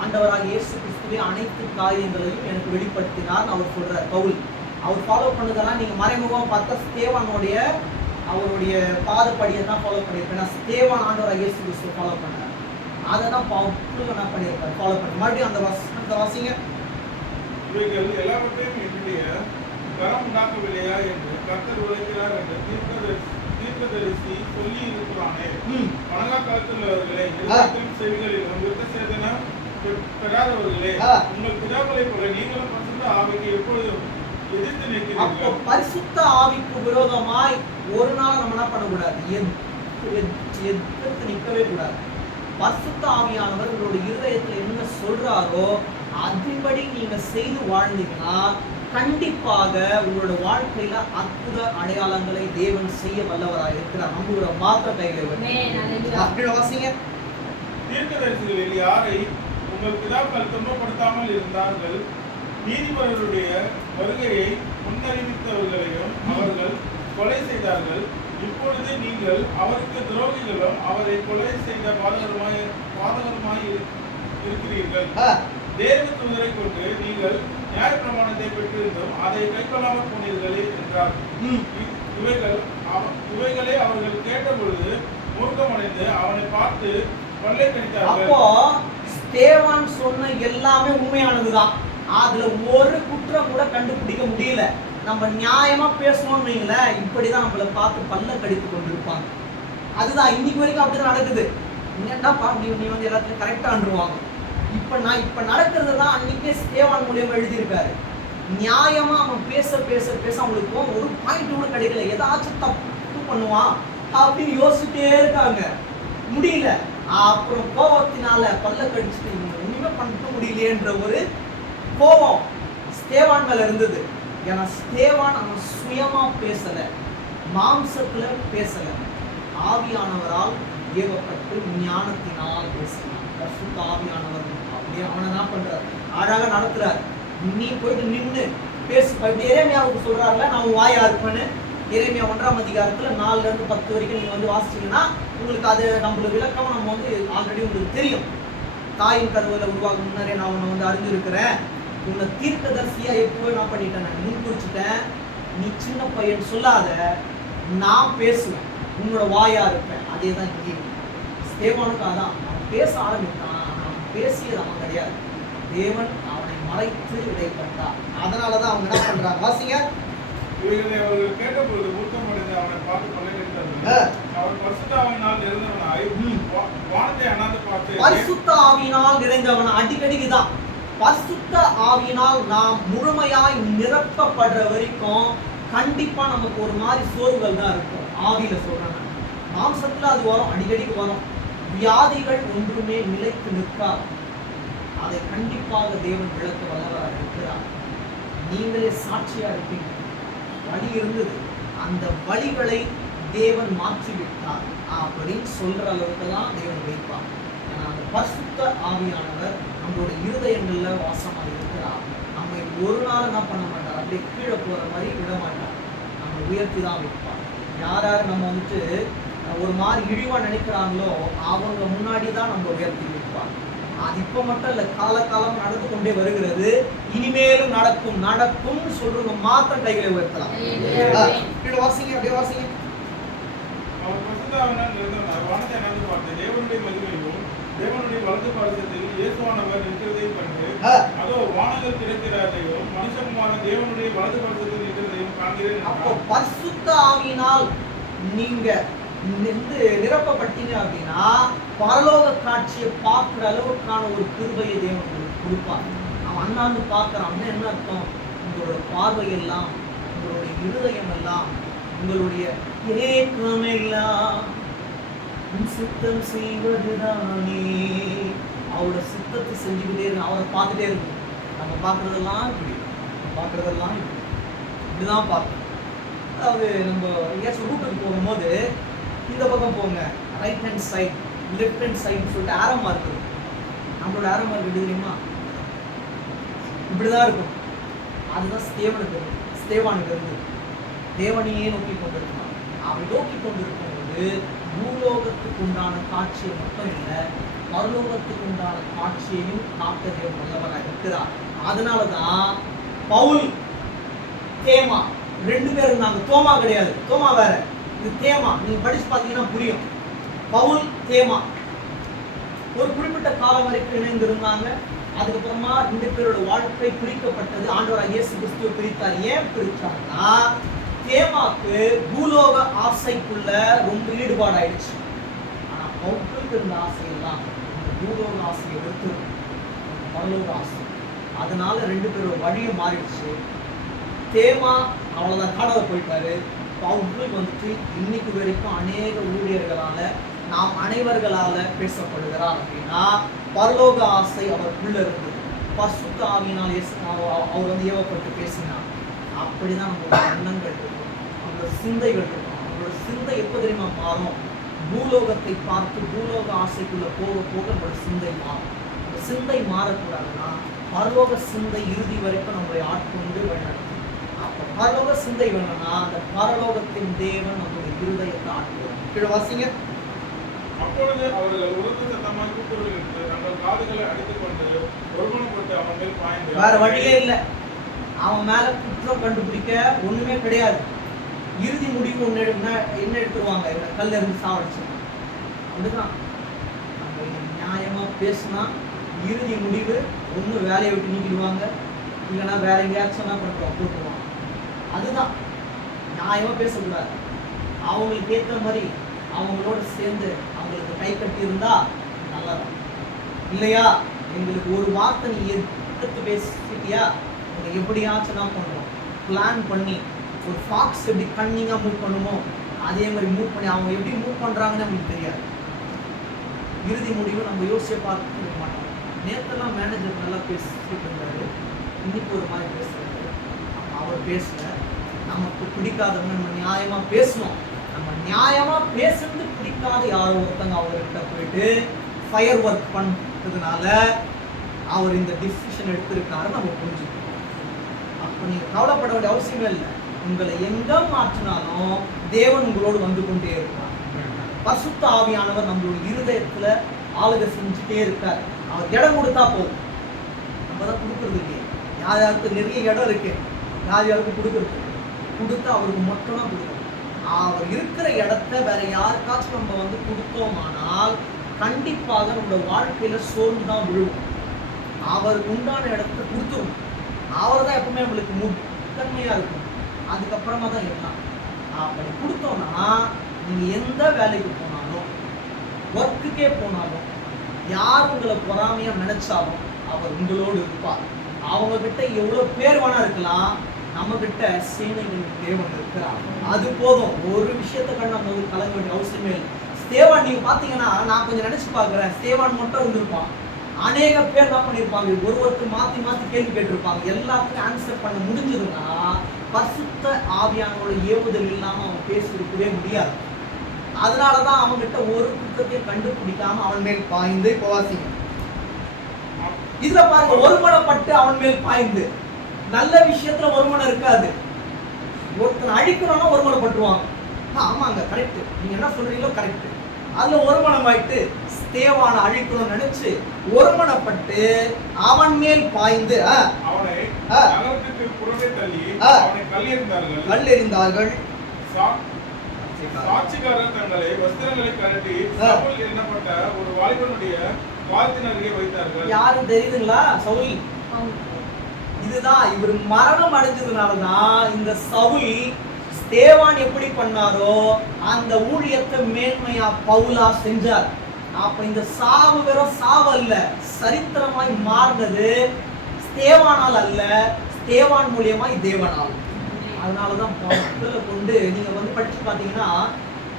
ஆண்டவராக இயேசு கிறிஸ்துவே அனைத்து காரியங்களையும் எனக்கு வெளிப்படுத்தினார் அவர் சொல்றாரு பவுல். அவர் ஃபாலோ பண்ணதெல்லாம் நீங்க மறைமுகம் பார்த்தா ஸ்தேவானுடைய அவருடைய பாதப்படியை தான் ஃபாலோ பண்ணியிருப்பேன். ஸ்தேவான் ஆண்டவராக இயேசு கிறிஸ்துவை ஃபாலோ பண்ணார். அதை தான் பவுல் என்ன பண்ணியிருப்பார், ஃபாலோ பண்ண. மறுபடியும் அந்த வாசிங்க. இவைகள் எல்லாவற்றையும் என்னுடைய கரம் உண்டாக்கவில்லையா என்று கர்த்தர் உரைக்கிறார் என்று தீர்க்கதரிசி சொல்லி இருக்கிறானே. வணங்கா காலத்துள்ளவர்களே, இருதயத்திலும் செவிகளிலும் விருத்த சேதனம் பெறாதவர்களே, உங்கள் பிதாக்களை போல நீங்களும் பரிசுத்த ஆவிக்கு எப்பொழுதும் எதிர்த்து நிற்கிறீர்கள். அப்போ பரிசுத்த ஆவிக்கு விரோதமாய் ஒரு நாள் நம்ம என்ன பண்ணக்கூடாது, எதிர்த்து நிற்கவே கூடாது. பரிசுத்த ஆவியானவர் உங்களுடைய இருதயத்துல என்ன சொல்றாரோ அதன்படி நீங்க செய்து வாழ்ந்தீங்கன்னா கண்டிப்பாக உங்களோட வாழ்க்கையில அற்புத அடையாளங்களை தேவன் செய்ய வல்லவராக இருக்கிறார். நம்புகிற மாத்திர கையில வாசிங்க. தீர்க்கதரிசிகளில் யாரை உங்கள் பிதாக்கள் துன்பப்படுத்தாமல் இருந்தார்கள், நீதிபதிகளுடைய வருகையை முன்னறிவித்தவர்களையும் அவர்கள் கொலை செய்தார்கள். இப்பொழுது நீங்கள் அவருக்கு துரோகிகளும் அவரை கொலை செய்த பாதகருமாய் இருக்கிறீர்கள். தேவ தூதரை கொண்டு நீங்கள் நியாய பிரமாணத்தை பெற்றிருந்தும் அதை கைக்கொள்ளாமல் போனீர்களே என்றார். இவைகளே அவர்கள் கேட்ட பொழுது மூர்க்கமடைந்து அவனை பார்த்து பல்லை கடித்தார்கள். அப்போ ஸ்தேவான் சொன்ன எல்லாமே உண்மையானதுதான். அதுல ஒரு குற்றம் கூட கண்டுபிடிக்க முடியல. நம்ம நியாயமா பேசணும்னு வைங்களேன், இப்படிதான் நம்மளை பார்த்து பல்ல கடித்து கொண்டிருப்பாங்க. அதுதான் இன்னைக்கு வரைக்கும் அப்படிதான் நடக்குது. என்னடாப்பா நீ வந்து எல்லாத்தையும் கரெக்டான்றுவாங்க. இப்ப நடக்கிறது தான் அன்னைக்கே ஸ்தேவான் மூலியமா எழுதியிருக்காரு. நியாயமா அவன் பேச பேச பேச அவங்களுக்கு ஒரு பாயிண்ட் கூட கிடைக்கல. ஏதாச்சும் தப்பு பண்ணுவான் அப்படின்னு யோசிச்சுட்டே இருக்காங்க, முடியல. அப்புறம் கோபத்தினால பல்ல கடிச்சுட்டு ஒண்ணுமே பண்ண முடியலையேன்ற ஒரு கோபம் ஸ்தேவான் மேல இருந்தது. ஏன்னா ஸ்தேவான் அவன் சுயமா பேசல, மாம்சத்துல பேசல, ஆவியானவரால் ஏவப்பட்டு ஞானத்தினால் பேசலாம். பரிசுத்த ஆவியானவர் அப்படியே அவனை என்ன பண்றாரு, அழகா நடத்துறாரு. நீ போயிட்டு நின்று பேசு. எரேமியாவுக்கு சொல்றாருல, நான் வாயா இருப்பேன்னு. எரேமியா 1ஆம் அதிகாரத்துல 4ல இருந்து 10 வரைக்கும் நீங்க வந்து வாசிச்சீங்கன்னா உங்களுக்கு அது நம்மளோட விளக்கம் நம்ம வந்து ஆல்ரெடி உங்களுக்கு தெரியும். தாயின் கருவில உருவாக முன்னரே நான் உன்னை வந்து அறிஞ்சிருக்கிறேன், உன்னை தீர்க்கதரிசியா எப்போ நான் பண்ணிட்டேன், நான் முன் குறிச்சிட்டேன், நீ சின்ன பையன் சொல்லாத, நான் பேசுவேன், உன்னோட வாயா இருப்பேன். அதே தான் இங்கே ஸ்தேவானுக்கு. அதான் அவன் பேச ஆரம்பித்தான். அவன் பேசியது அவன் கிடையாது, தேவன் அவனை மறைத்து இடைப்பட்டார். அதனாலதான் அவங்க என்ன பண்றாங்க, வாசிங்க. இவைகளை அவர்கள் கேட்டபொழுது மூர்க்கமடைந்து அவனை பார்த்து கொலை கடித்தார்கள். அவன் பரிசுத்த ஆவியினால் நிறைந்தவனாய் வானத்தை அண்ணாந்து பார்த்து, பரிசுத்த ஆவியினால் நிறைந்தவன் அடிக்கடிக்குதான். பரிசுத்த ஆவியினால் நாம் முழுமையாய் நிரப்பப்படுற வரைக்கும் கண்டிப்பா நமக்கு ஒரு மாதிரி சோர்வுகள் தான் இருக்கும். ஆவியில சொல்றேன், மாம்சத்துல அது வரும், அடிக்கடிக்கு வரும். வியாதிகள் ஒன்றுமே நிலைத்து நிற்காது. அதை கண்டிப்பாக தேவன் விளக்க வல்லவராக இருக்கிறார். நீங்களே சாட்சியா இருப்பீங்க. வழி இருந்தது, அந்த வழிகளை தேவன் மாற்றிவிட்டார் அப்படின்னு சொல்ற அளவுக்கு தான் தேவன் வைப்பார். ஏன்னா அந்த பரிசுத்த ஆவியானவர் நம்மளோட இருதயங்கள்ல வாசமாக இருக்கிறார். நம்ம ஒரு நாள் என்ன பண்ண மாட்டார், அப்படியே கீழே போற மாதிரி விட மாட்டார், நம்ம உயர்த்தி தான் வைப்பார். யார் யார் நம்ம வந்துட்டு ஒரு மாதிரி இழிவா நினைக்கிறாங்களோ அவங்க முன்னாடி தான் நம்ம உயர்த்தி வைப்பார். அது இப்ப மட்டும் இல்ல, காலகாலம் நடந்து கொண்டே வருகிறது, இனிமேலும் நடக்கும் நடக்கும் சொல்றவங்க மாத்திரம் கைகளை உயர்த்தலாம். வாசிங்க, அப்படியே வாசிங்க. அவர் பரிசுத்த ஆவியினால் நிறைந்தவனாய் வானத்தை அண்ணாந்து பார்த்து தேவனுடைய மகிமையும் தேவனுடைய வலது பாரசத்தில் இயேசுவானவர் இருக்கிறதையும் கண்டு, அதோ வானங்கள் கிடைக்கிறதையும் மனுஷகுமாரன் தேவனுடைய வலது பாரசத்தில் இருக்கிறதையும் காண்கிறேன். அப்போ பரிசுத்த ஆவியினால் நீங்க நிரப்பப்பட்டீங்க அப்படின்னா பரலோக காட்சியை பார்க்கிற அளவுக்கான ஒரு கிருபையை தேவன் கொடுப்பார். அவன் அண்ணாந்து பார்க்கறான். என்ன அர்த்தம், உங்களோட பார்வையெல்லாம், உங்களுடைய இருதயம் எல்லாம், உங்களுடைய ஏக்கமெல்லாம் சுத்தம் செய்வதுதானே. அவரோட சுத்தத்தை செஞ்சுக்கிட்டே இருக்கு, அவரை பார்த்துட்டே இருக்கும். நம்ம பார்க்கறதெல்லாம் இப்படி, பார்க்கறதெல்லாம் இப்படிதான் பார்க்கணும். அதாவது நம்ம எங்கேயாச்சும் ரூட்டுக்கு போகும்போது இந்த பக்கம் போங்க, right hand side, left hand சைடுன்னு சொல்லிட்டு ஆரோ மார்க் இருக்கும். நம்மளோட ஆரோ மார்க் எப்படி தெரியுமா, இப்படிதான் இருக்கும். அதுதான் ஸ்தேவானுக்கு இருந்தது. தேவனையே நோக்கி கொண்டிருக்கிறான். அவன் நோக்கி கொண்டிருக்கும்போது பூலோகத்துக்கு உண்டான காட்சியை மட்டும் இல்லை, பரலோகத்துக்கு உண்டான காட்சியையும் காட்ட தேவன் வல்லவராக இருக்கிறார். அதனாலதான் பவுல், தேமா 2 பேர் இருந்தாங்க. தோமா கிடையாது, தோமா வேற, இது தேமா. நீங்க படிச்சு பார்த்தீங்கன்னா புரியும். பவுல், தேமா ஒரு குறிப்பிட்ட காலம் வரைக்கும் இணைந்து இருந்தாங்க. அதுக்கப்புறமா 2 பேரோட வாழ்க்கை பிரிக்கப்பட்டது. ஆண்டவராகிய இயேசு கிறிஸ்துவை பிரித்தார். ஏன் பிரித்தார்னா, தேமாக்கு பூலோக ஆசைக்குள்ள ரொம்ப ஈடுபாடு ஆயிடுச்சு. ஆனா பவுலுக்கு இருந்த ஆசையெல்லாம் பூலோக ஆசையை எடுத்து பரலோக ஆசை. அதனால 2 பேரோட வழியும் மாறிடுச்சு. தேமா அவ்வளவுதான், காணாத போயிட்டாரு. பவுலுக்கு வந்துட்டு இன்னைக்கு வரைக்கும் அநேக ஊழியர்களால, நாம் அனைவர்களால பேசப்படுகிறார். அப்படின்னா பரலோக ஆசை அவருக்குள்ள இருந்தது. பரிசுத்த ஆவியினால் அவர் வந்து ஏவப்பட்டு பேசினார். அப்படிதான் நம்மளோட எண்ணங்கள் இருக்கும், நம்மளோட சிந்தைகள் இருக்கும். நம்மளோட சிந்தை எப்போ தெரியுமா மாறும்? பூலோகத்தை பார்த்து பூலோக ஆசைக்குள்ள போக போக நம்மளோட சிந்தை மாறும். அந்த சிந்தை மாறக்கூடாதுன்னா பரலோக சிந்தை இறுதி வரைக்கும் நம்மளை ஆட்கொண்டு வழிநடத்தும். அப்போ பரலோக சிந்தை வேணும்னா அந்த பரலோகத்தின் தேவன் நம்மளுடைய இருதயத்தை ஆட்கொள்ளும். கீழே வாசிங்க. அப்பொழுது அவர்கள் உரத்த சத்தமாய் கூப்பிட்டு தங்கள் காதுகளை அடித்துக் கொண்டு ஒருமனப்பட்டு அவன் மேல் பாய்ந்து. வேற வழியே இல்லை, அவன் மேல குற்றம் கண்டுபிடிக்க ஒண்ணுமே கிடையாது. இறுதி முடிவு ஒண்ணு என்ன எடுத்துருவாங்க? கல் இருந்து சாவடிச்சு. அப்படிதான் நம்ம நியாயமா பேசினா இறுதி முடிவு ஒண்ணு வேலையை விட்டு நீக்கிடுவாங்க, இல்லைன்னா வேற எங்கேயாச்சும் போட்டுருவாங்க. அதுதான் நியாயமா பேசக்கூடாது. அவங்களுக்கு ஏற்ற மாதிரி அவங்களோட சேர்ந்து அவங்களுக்கு கை கட்டி இருந்தா நல்லதான். இல்லையா, எங்களுக்கு ஒரு வார்த்தை நீ எடுத்து பேசிட்டியா, உங்களை எப்படியாச்சும் நான் பண்ணுறோம் பிளான் பண்ணி ஒரு ஃபாக்ஸ் எப்படி கன்னிங்காக மூவ் பண்ணுமோ அதே மாதிரி மூவ் பண்ணி அவங்க எப்படி மூவ் பண்ணுறாங்கன்னு நமக்கு தெரியாது. இறுதி முடிவு நம்ம யோசிச்சு பார்க்க மாட்டோம். நேற்றுலாம் மேனேஜர் நல்லா பேசிட்டு இருந்தாரு, இன்னைக்கு ஒரு மாதிரி பேசுறாரு. அவர் பேசல, நமக்கு பிடிக்காதவங்க நம்ம நியாயமாக பேசணும். நம்ம நியாயமாக பேசுறது பிடிக்காத யாரோ ஒருத்தங்க அவர்கிட்ட போயிட்டு ஃபயர் ஒர்க் பண்ணுறதுனால அவர் இந்த டிசிஷன் எடுத்திருக்காரு நம்ம புரிஞ்சுக்கணும். அப்போ நீங்கள் கவலைப்பட வேண்டிய அவசியமே இல்லை. உங்களை எங்க மாற்றினாலும் தேவன் உங்களோடு வந்து கொண்டே இருப்பார். பரிசுத்த ஆவியானவர் நம்மளுடைய இருதயத்துல ஆளுகை செஞ்சுட்டே இருக்கார். அவர் இடம் கொடுத்தா போதும். நம்ம தான் கொடுக்கறது இல்லையே. யார் யாருக்கு நிறைய இடம் இருக்கு, யார் யாருக்கும் கொடுக்கறது கொடுத்தா அவருக்கு மட்டும் தான் கொடுக்கணும். அவர் இருக்கிற இடத்த வேற யாருக்காச்சும் நம்ம வந்து கொடுத்தோமானால் கண்டிப்பாக நம்மளோட வாழ்க்கையில சோர்ந்து தான் விழுவும். அவருக்கு உண்டான இடத்த கொடுத்துரும். அவர் தான் எப்பவுமே நம்மளுக்கு முத்தன்மையா இருக்கும். அதுக்கப்புறமா தான் எல்லாம் அப்படி கொடுத்தோம்னா நீங்க எந்த வேலைக்கு போனாலும் ஒர்க்குக்கே போனாலும் யார் உங்களை பொறாமையா நினைச்சாலும் அவர் உங்களோடு இருப்பார். அவங்க கிட்ட எவ்வளவு பேர் வேணா இருக்கலாம், நம்ம கிட்ட சேனைகளின் தேவன் இருக்கிறார். அது போதும். ஒரு விஷயத்த கண்டு நம்ம வந்து கலங்க வேண்டிய அவசியமே இல்லை. ஸ்தேவான் நீங்க பாத்தீங்கன்னா, நான் கொஞ்சம் நினைச்சு பாக்குறேன், ஸ்தேவான் மட்டும் இருந்திருப்பான், அநேக பேர் தான் பண்ணியிருப்பாங்க. ஒருத்தர் மாத்தி மாத்தி கேள்வி கேட்டிருப்பாங்க. எல்லாத்துக்கும் ஆன்சர் பண்ண முடிஞ்சதுன்னா பரிசுத்த ஆவியானோட ஏவுதல் இல்லாம அவன் பேசியிருக்கவே முடியாது. அதனாலதான் அவன்கிட்ட ஒரு குற்றத்தையும் கண்டுபிடிக்காம அவன் மேல் பாய்ந்து போவாசிங்க. இதுல பாருங்க, ஒருமனப்பட்டு அவன் மேல் பாய்ந்து. நல்ல விஷயத்துல ஒருமனம் இருக்காது. ஒருத்தனை அழிக்கணும்னா ஒருமனப்பட்டுருவாங்க. ஆமாங்க, கரெக்ட், நீங்க என்ன சொல்றீங்களோ கரெக்ட். அதுல ஒருமனமாயிட்டு ஸ்தேவான அழிக்கணும்னு நினைச்சு ஒருமனப்பட்டு அவன் மேல் பாய்ந்து அவனை நகரத்துக்கு புறம்பே தள்ளி அவனை கல்லெறிந்தார்கள். சாட்சிக்காரர் தங்களை வஸ்திரங்களை கழட்டி சவுல் எண்ணப்பட்ட ஒரு வாலிபனுடைய பாதத்தின் அருகே வைத்தார்கள். யாரும் தெரியுதுங்களா? சவுல். இதுதான் இவர் மரணம் அடைஞ்சதுனாலதான் இந்த சவுல் ஸ்தேவான் எப்படி பண்ணாரோ அந்த ஊழியத்தை மேன்மையா பவுலா செஞ்சார். அப்ப இந்த சாவு வெறும் சாவு அல்ல, சரித்திரமாய் மாறினது ஸ்தேவானால் அல்ல, ஸ்தேவான் மூலியமாய் தேவனால். அதனாலதான் பவுலை கொண்டு நீங்க வந்து படிச்சு பாத்தீங்கன்னா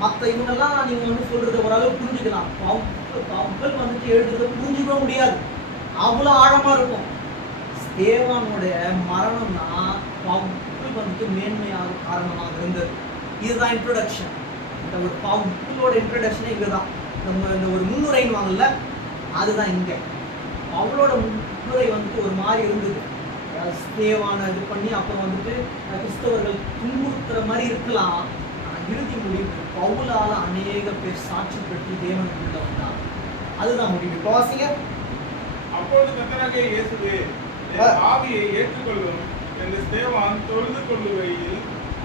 மற்ற இவங்கெல்லாம் நீங்க வந்து சொல்றத ஓரளவு புரிஞ்சுக்கலாம். பவுல் வந்துட்டு எழுதுறத புரிஞ்சுக்க முடியாது, அவ்வளவு ஆழமா இருக்கும். ஸ்தேவானுடைய மரணம் தான் பவுல் வந்துட்டு மேன்மையாக காரணமாக இருந்தது. இதுதான் இன்ட்ரோடக்ஷன். இந்த ஒரு பவுலோட இன்ட்ரோடக்ஷனே இங்கதான். நம்ம இந்த ஒரு முன்னுரைன்னு வாங்கல, அதுதான் இங்க. அவளோட முன்னுரை வந்துட்டு ஒரு மாதிரி இருந்தது. ஸ்தேவான இது பண்ணி அப்புறம் வந்துட்டு கிறிஸ்தவர்கள் துன்புறுத்துற மாதிரி இருக்கலாம். இறுதி முடிவு பவுலால அநேக பேர் சாட்சி பெற்று தேவனுக்கு உள்ள வந்தாங்க. அதுதான் முடிவு. இப்போ வாசிங்க. அப்பொழுது கர்த்தராகிய இயேசுவே ஆவியை ஏற்றுக்கொள்ளும் என்று ஸ்தேவான் தொழுது கொள்ளுகையில்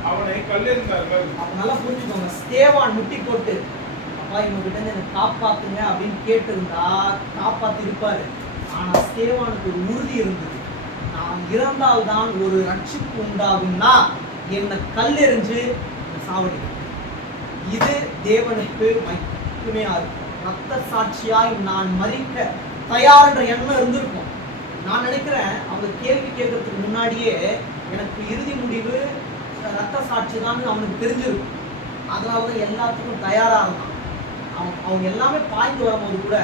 அவனை கல்லெறிந்தார்கள். அப்ப நல்லா புரிஞ்சுக்கோங்க, ஸ்தேவான் முட்டி போட்டு அப்பா இவங்க கிட்ட இருந்து எனக்கு காப்பாத்துங்க அப்படின்னு கேட்டு இருந்தா காப்பாத்தி இருப்பாரு. ஆனா ஸ்தேவானுக்கு ஒரு உறுதி இருந்தது, நான் இறந்தால்தான் ஒரு ரட்சிப்பு உண்டாகும்னா என்னை கல்லெறிஞ்சு சாவடிக்கும். இது தேவனுக்கு மட்டுமே இருக்கும். ரத்த சாட்சியாய் நான் மறிக்க தயார் என்ற எண்ணம் இருந்திருக்கும். நான் நினைக்கிறேன் அவங்க கேள்வி கேட்கறதுக்கு முன்னாடியே எனக்கு இறுதி முடிவு ரத்த சாட்சி தான் அவனுக்கு தெரிஞ்சிருக்கும். அதனாலதான் எல்லாத்துக்கும் தயாரா இருந்தான். அவங்க எல்லாமே பாய்ந்து வரும்போது கூட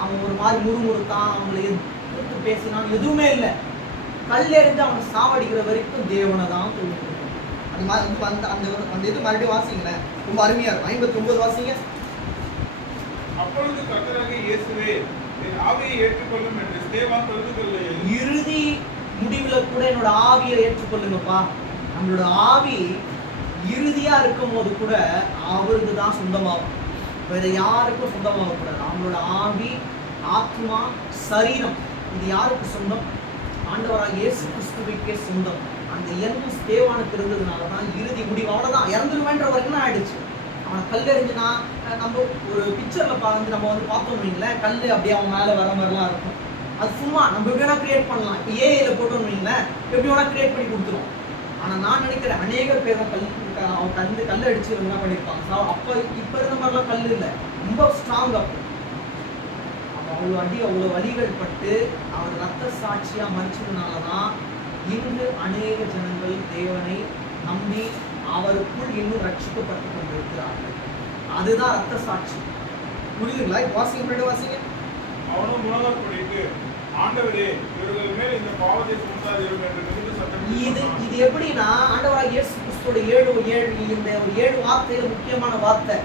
அவன் ஒரு மாதிரி முறுமுறுத்தான், அவங்களை எதிர்த்து பேசினான், எதுவுமே இல்லை. கல் எறிந்து அவனை சாவடிக்கிற வரைக்கும் தேவனை தான் தொழுது. அது மாதிரி அந்த இது மறுபடியும் வாசிங்களேன், ரொம்ப அருமையா இருக்கும். 59 வாசிங்க. அப்பொழுது கர்த்தராகிய இயேசுவே, என் ஆவியை ஏற்றுக்கொள்ளும் என்று ஸ்தேவான் தொழுது கொள்ளையில். இறுதி முடிவுல கூட என்னோட ஆவியை ஏற்றுக்கொள்ளுங்கப்பா. நம்மளோட ஆவி இறுதியா இருக்கும் போது கூட அவருக்கு தான் சொந்தமாகும், வேற யாருக்கும் சொந்தமாக கூடாது. அவங்களோட ஆவி, ஆத்மா, சரீரம் இது யாருக்கு சொந்தம்? ஆண்டவராக இயேசு கிறிஸ்துவுக்கே சொந்தம். அந்த எண்ணம் ஸ்தேவானுக்கு இருந்ததுனால தான் இறுதி முடிவு, அவ்வளோதான், இறந்துருவேன்ற வரைக்கும் ஆயிடுச்சு. அவனை கல்லெறிஞ்சுனா, நம்ம ஒரு பிக்சர்ல பார்த்து நம்ம வந்து பார்த்தோம் வைங்களேன், கல் அப்படியே அவன் மேலே வர மாதிரிலாம் இருக்கும். அது சும்மா நம்ம எப்படி வேணா கிரியேட் பண்ணலாம். இப்போ ஏஐல போட்டோம் வைங்களேன், எப்படி வேணா கிரியேட் பண்ணி கொடுத்துரும். ஆனால் நான் நினைக்கிறேன் அநேக பேர் தான் அவன் கல் அடிச்சு என்ன பண்ணியிருப்பாங்க. அப்போ இப்போ இருந்த மாதிரிலாம் கல் இல்லை, ரொம்ப ஸ்ட்ராங். அப்போ அவ்வளோ அடி, அவ்வளோ வலிகள் பட்டு அவர் ரத்த சாட்சியாக மறிச்சதுனால தான் இன்று அநேக ஜனங்கள் தேவனை நம்பி அவருக்குள் இன்னும் ரட்சிக்கப்பட்டு கொண்டிருக்கிறார்கள். அதுதான் ரத்த சாட்சி. புரியுதுங்களா? இப்போ வாசிங்க. அவனும் முழங்கால் படிட்டு, ஆண்டவரே, இவர்கள் மேல் இந்த பாவத்தை சுமத்தாதீரும் என்று மிகுந்த சத்தமிட்டு. இது எப்படின்னா, ஆண்டவராகிய இயேசு கிறிஸ்துவோட இந்த 7 வார்த்தையில முக்கியமான வார்த்தை,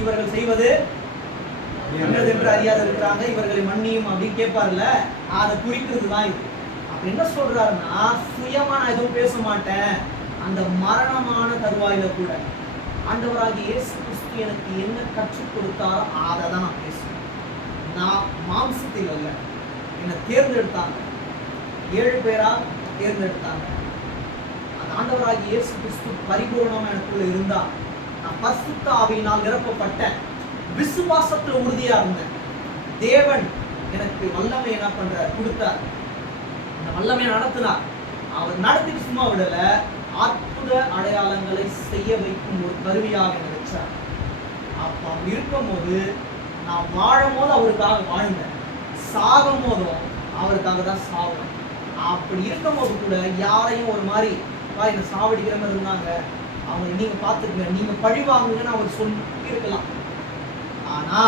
இவர்கள் செய்வது என்னது என்று அறியாது இருக்கிறாங்க, இவர்களை மன்னியும் அப்படின்னு கேட்பார்ல, அதை குறிக்கிறது தான் இது. அப்ப என்ன சொல்றாருன்னா, சுயமா நான் எதுவும் பேச மாட்டேன். அந்த மரணமான தருவாயில கூட ஆண்டவராகிய இயேசு கிறிஸ்து எனக்கு என்ன கற்றுக் கொடுத்தாரோ அதை தான் நான் பேசுவேன். நான் மாம்சத்தில் அல்ல, என்னை தேர்ந்தெடுத்தாங்க, 7 பேரா தேர்ந்தெடுத்தாங்க. அந்த ஆண்டவராகிய இயேசு கிறிஸ்து பரிபூர்ணமா எனக்குள்ள இருந்தா, நான் பரிசுத்த ஆவியினால் நிரப்பப்பட்டேன், விசுவாசத்துல உறுதியா இருந்தேன். தேவன் எனக்கு வல்லமை என்ன பண்றார், கொடுத்தார். அந்த வல்லமையை நடத்தினார். அவர் நடத்திட்டு சும்மா விடல, அற்புத அடையாளங்களை செய்ய வைக்கும் ஒரு கருவியாக என்னை வச்சார். அப்ப அப்படி இருக்கும் போது நான் வாழும் போது அவருக்காக வாழ்ந்தேன், சாகும் போதும் அவருக்காக தான் சாவேன். அப்படி இருக்கும் போது கூட யாரையும் ஒரு மாதிரி என்னை சாவடிக்கிற மாதிரி இருந்தாங்க, அவங்க நீங்க பார்த்துக்கங்க, நீங்க பழி வாங்குங்கன்னு அவர் சொல்லி இருக்கலாம். ஆனா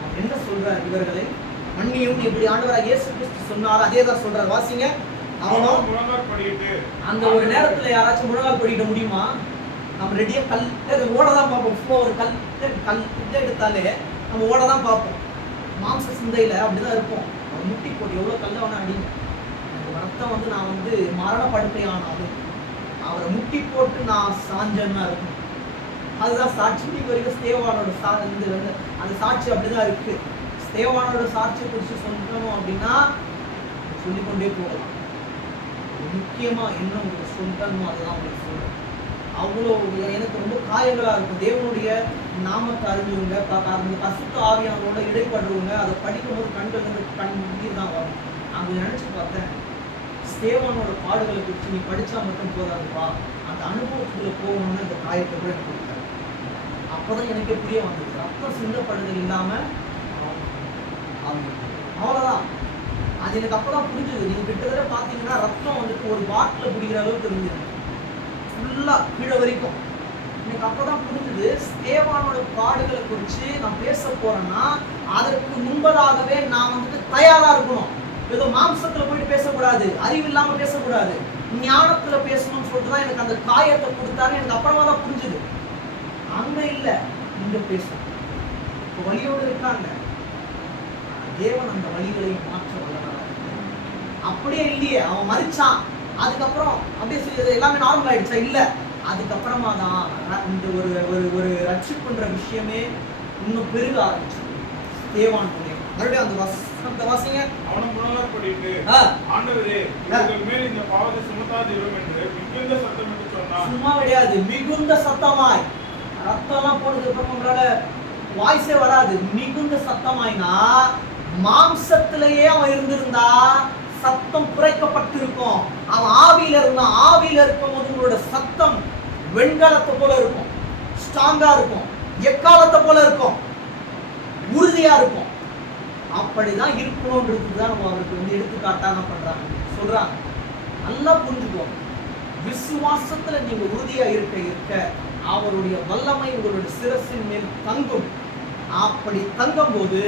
அவர் என்ன சொல்றார், இவர்களை மன்னியும் எப்படி ஆண்டவராகிய இயேசு கிறிஸ்து சொன்னார் அதே தான் சொல்றார். வாசிங்க. அவனும் முழங்கால் படிட்டு, அந்த ஒரு நேரத்துல யாராச்சும் முழங்கால் படிக்க முடியுமா? நம்ம ரெடியா கல் ஓட தான் பார்ப்போம். சும்மா ஒரு கல் எடுத்தாலே நம்ம ஓட தான் பார்ப்போம். மாம்ச சிந்தையில அப்படிதான் இருப்போம். அவர் முட்டி போட்டு எவ்வளவு கல்ல வேணா அடிங்க, எனக்கு ரத்தம் வந்து நான் வந்து மரண படுக்கை ஆனாலும் அவரை முட்டி போட்டு நான் சாஞ்சன்னா இருக்கும். அதுதான் சாட்சி. வரைக்கும் ஸ்தேவானோட அந்த சாட்சி அப்படிதான் இருக்கு. ஸ்தேவானோட சாட்சியை குறித்து சொல்லணும் அப்படின்னா சொல்லிக்கொண்டே போகலாம். முக்கியமா என்ன உங்களுக்கு சொல்லணுமோ அதுதான் உங்களுக்கு சொல்றேன். அவ்வளோ எனக்கு ரொம்ப காயங்களா இருக்கும். தேவனுடைய நாமத்தை அறிஞ்சவங்க, பரிசுத்த ஆவியானவரோட இடைப்படுறவங்க அதை படிக்கும்போது கண்ணீர் தான் வரும். அங்கே நினைச்சு பார்த்தேன், ஸ்தேவானோட பாடுகளை குறித்து நீ படிச்சா மட்டும் போதாதுப்பா, அந்த அனுபவத்துக்குள்ள போகணும்னு இந்த காயத்தை கூட எனக்கு கொடுத்தாரு. அப்போதான் எனக்கு புரிய வந்தது, ரத்தம் சிந்தப்படுதல் இல்லாம அவ்வளோதான். அது எனக்கு அப்பதான் புரிஞ்சுது. நீங்க கிட்டத்தட்ட பாத்தீங்கன்னா ரத்தம் வந்துட்டு ஒரு பாட்டில் குடிக்கிற அளவுக்கு இருந்தது, ஃபுல்லா கீழே வரைக்கும். எனக்கு அப்பதான் புரிஞ்சுது, ஸ்தேவானோட பாடுகளை குறித்து நான் பேச போறேன்னா அதற்கு முன்பதாகவே நான் வந்துட்டு தயாரா இருக்கணும். ஏதோ மாம்சத்துல போயிட்டு பேசக்கூடாது, அறிவு இல்லாம பேசக்கூடாது, ஞானத்துல பேசணும்னு சொல்லிட்டு தான் எனக்கு அந்த காயத்தை கொடுத்தாரு. எனக்கு அப்புறமா தான் புரிஞ்சுது, அங்க இல்ல இங்க பேசணும். இப்போ வழியோடு இருக்காங்க, தேவன் அந்த வழிகளை மாற்ற வல்லவராக. அப்படியே இல்லையே, அவன் மறிச்சான், அதுக்கப்புறம் அப்படியே செய்யறது எல்லாமே நார்மல் ஆயிடுச்சா? இல்ல, அதுக்கப்புறமா தான் இந்த ஒரு ரட்சிப்புன்ற விஷயமே இன்னும் பெருக ஆரம்பிச்சு. தேவான் மறுபடியும் அந்த வாசிங்க. அவனும் முழங்கால் படிட்டு, ஆண்டவரே, இவர்கள் மேல் இந்த பாவத்தை சுமத்தாதீரும் என்று மிகுந்த சத்தமிட்டு சொன்னான். சும்மா கிடையாது, மிகுந்த சத்தமாய். ரத்தம்லாம் போனதுக்கு அப்புறம் உங்களால வாய்ஸே வராது. மிகுந்த சத்தமாய்னா மாம்சத்திலேயே அவன் இருந்திருந்தா சத்தம் குறைக்கப்பட்டிருக்கும். அவன் ஆவியில இருந்தான். ஆவியில இருக்கும் போது உங்களோட சத்தம் வெண்கலத்தை போல இருக்கும், ஸ்ட்ராங்கா இருக்கும், எக்காலத்தை போல இருக்கும், உறுதியா இருக்கும். அப்படிதான் இருக்கணும்ன்றதுதான் நம்ம அவருக்கு வந்து எடுத்துக்காட்டா என்ன பண்றாங்க சொல்றாங்க. நல்லா புரிஞ்சுக்குவோம். விசுவாசத்துல நீங்க உறுதியா இருக்க அவருடைய வல்லமை உங்களுடைய சிரசின் மேல் தங்கும். அப்படி தங்கும் போது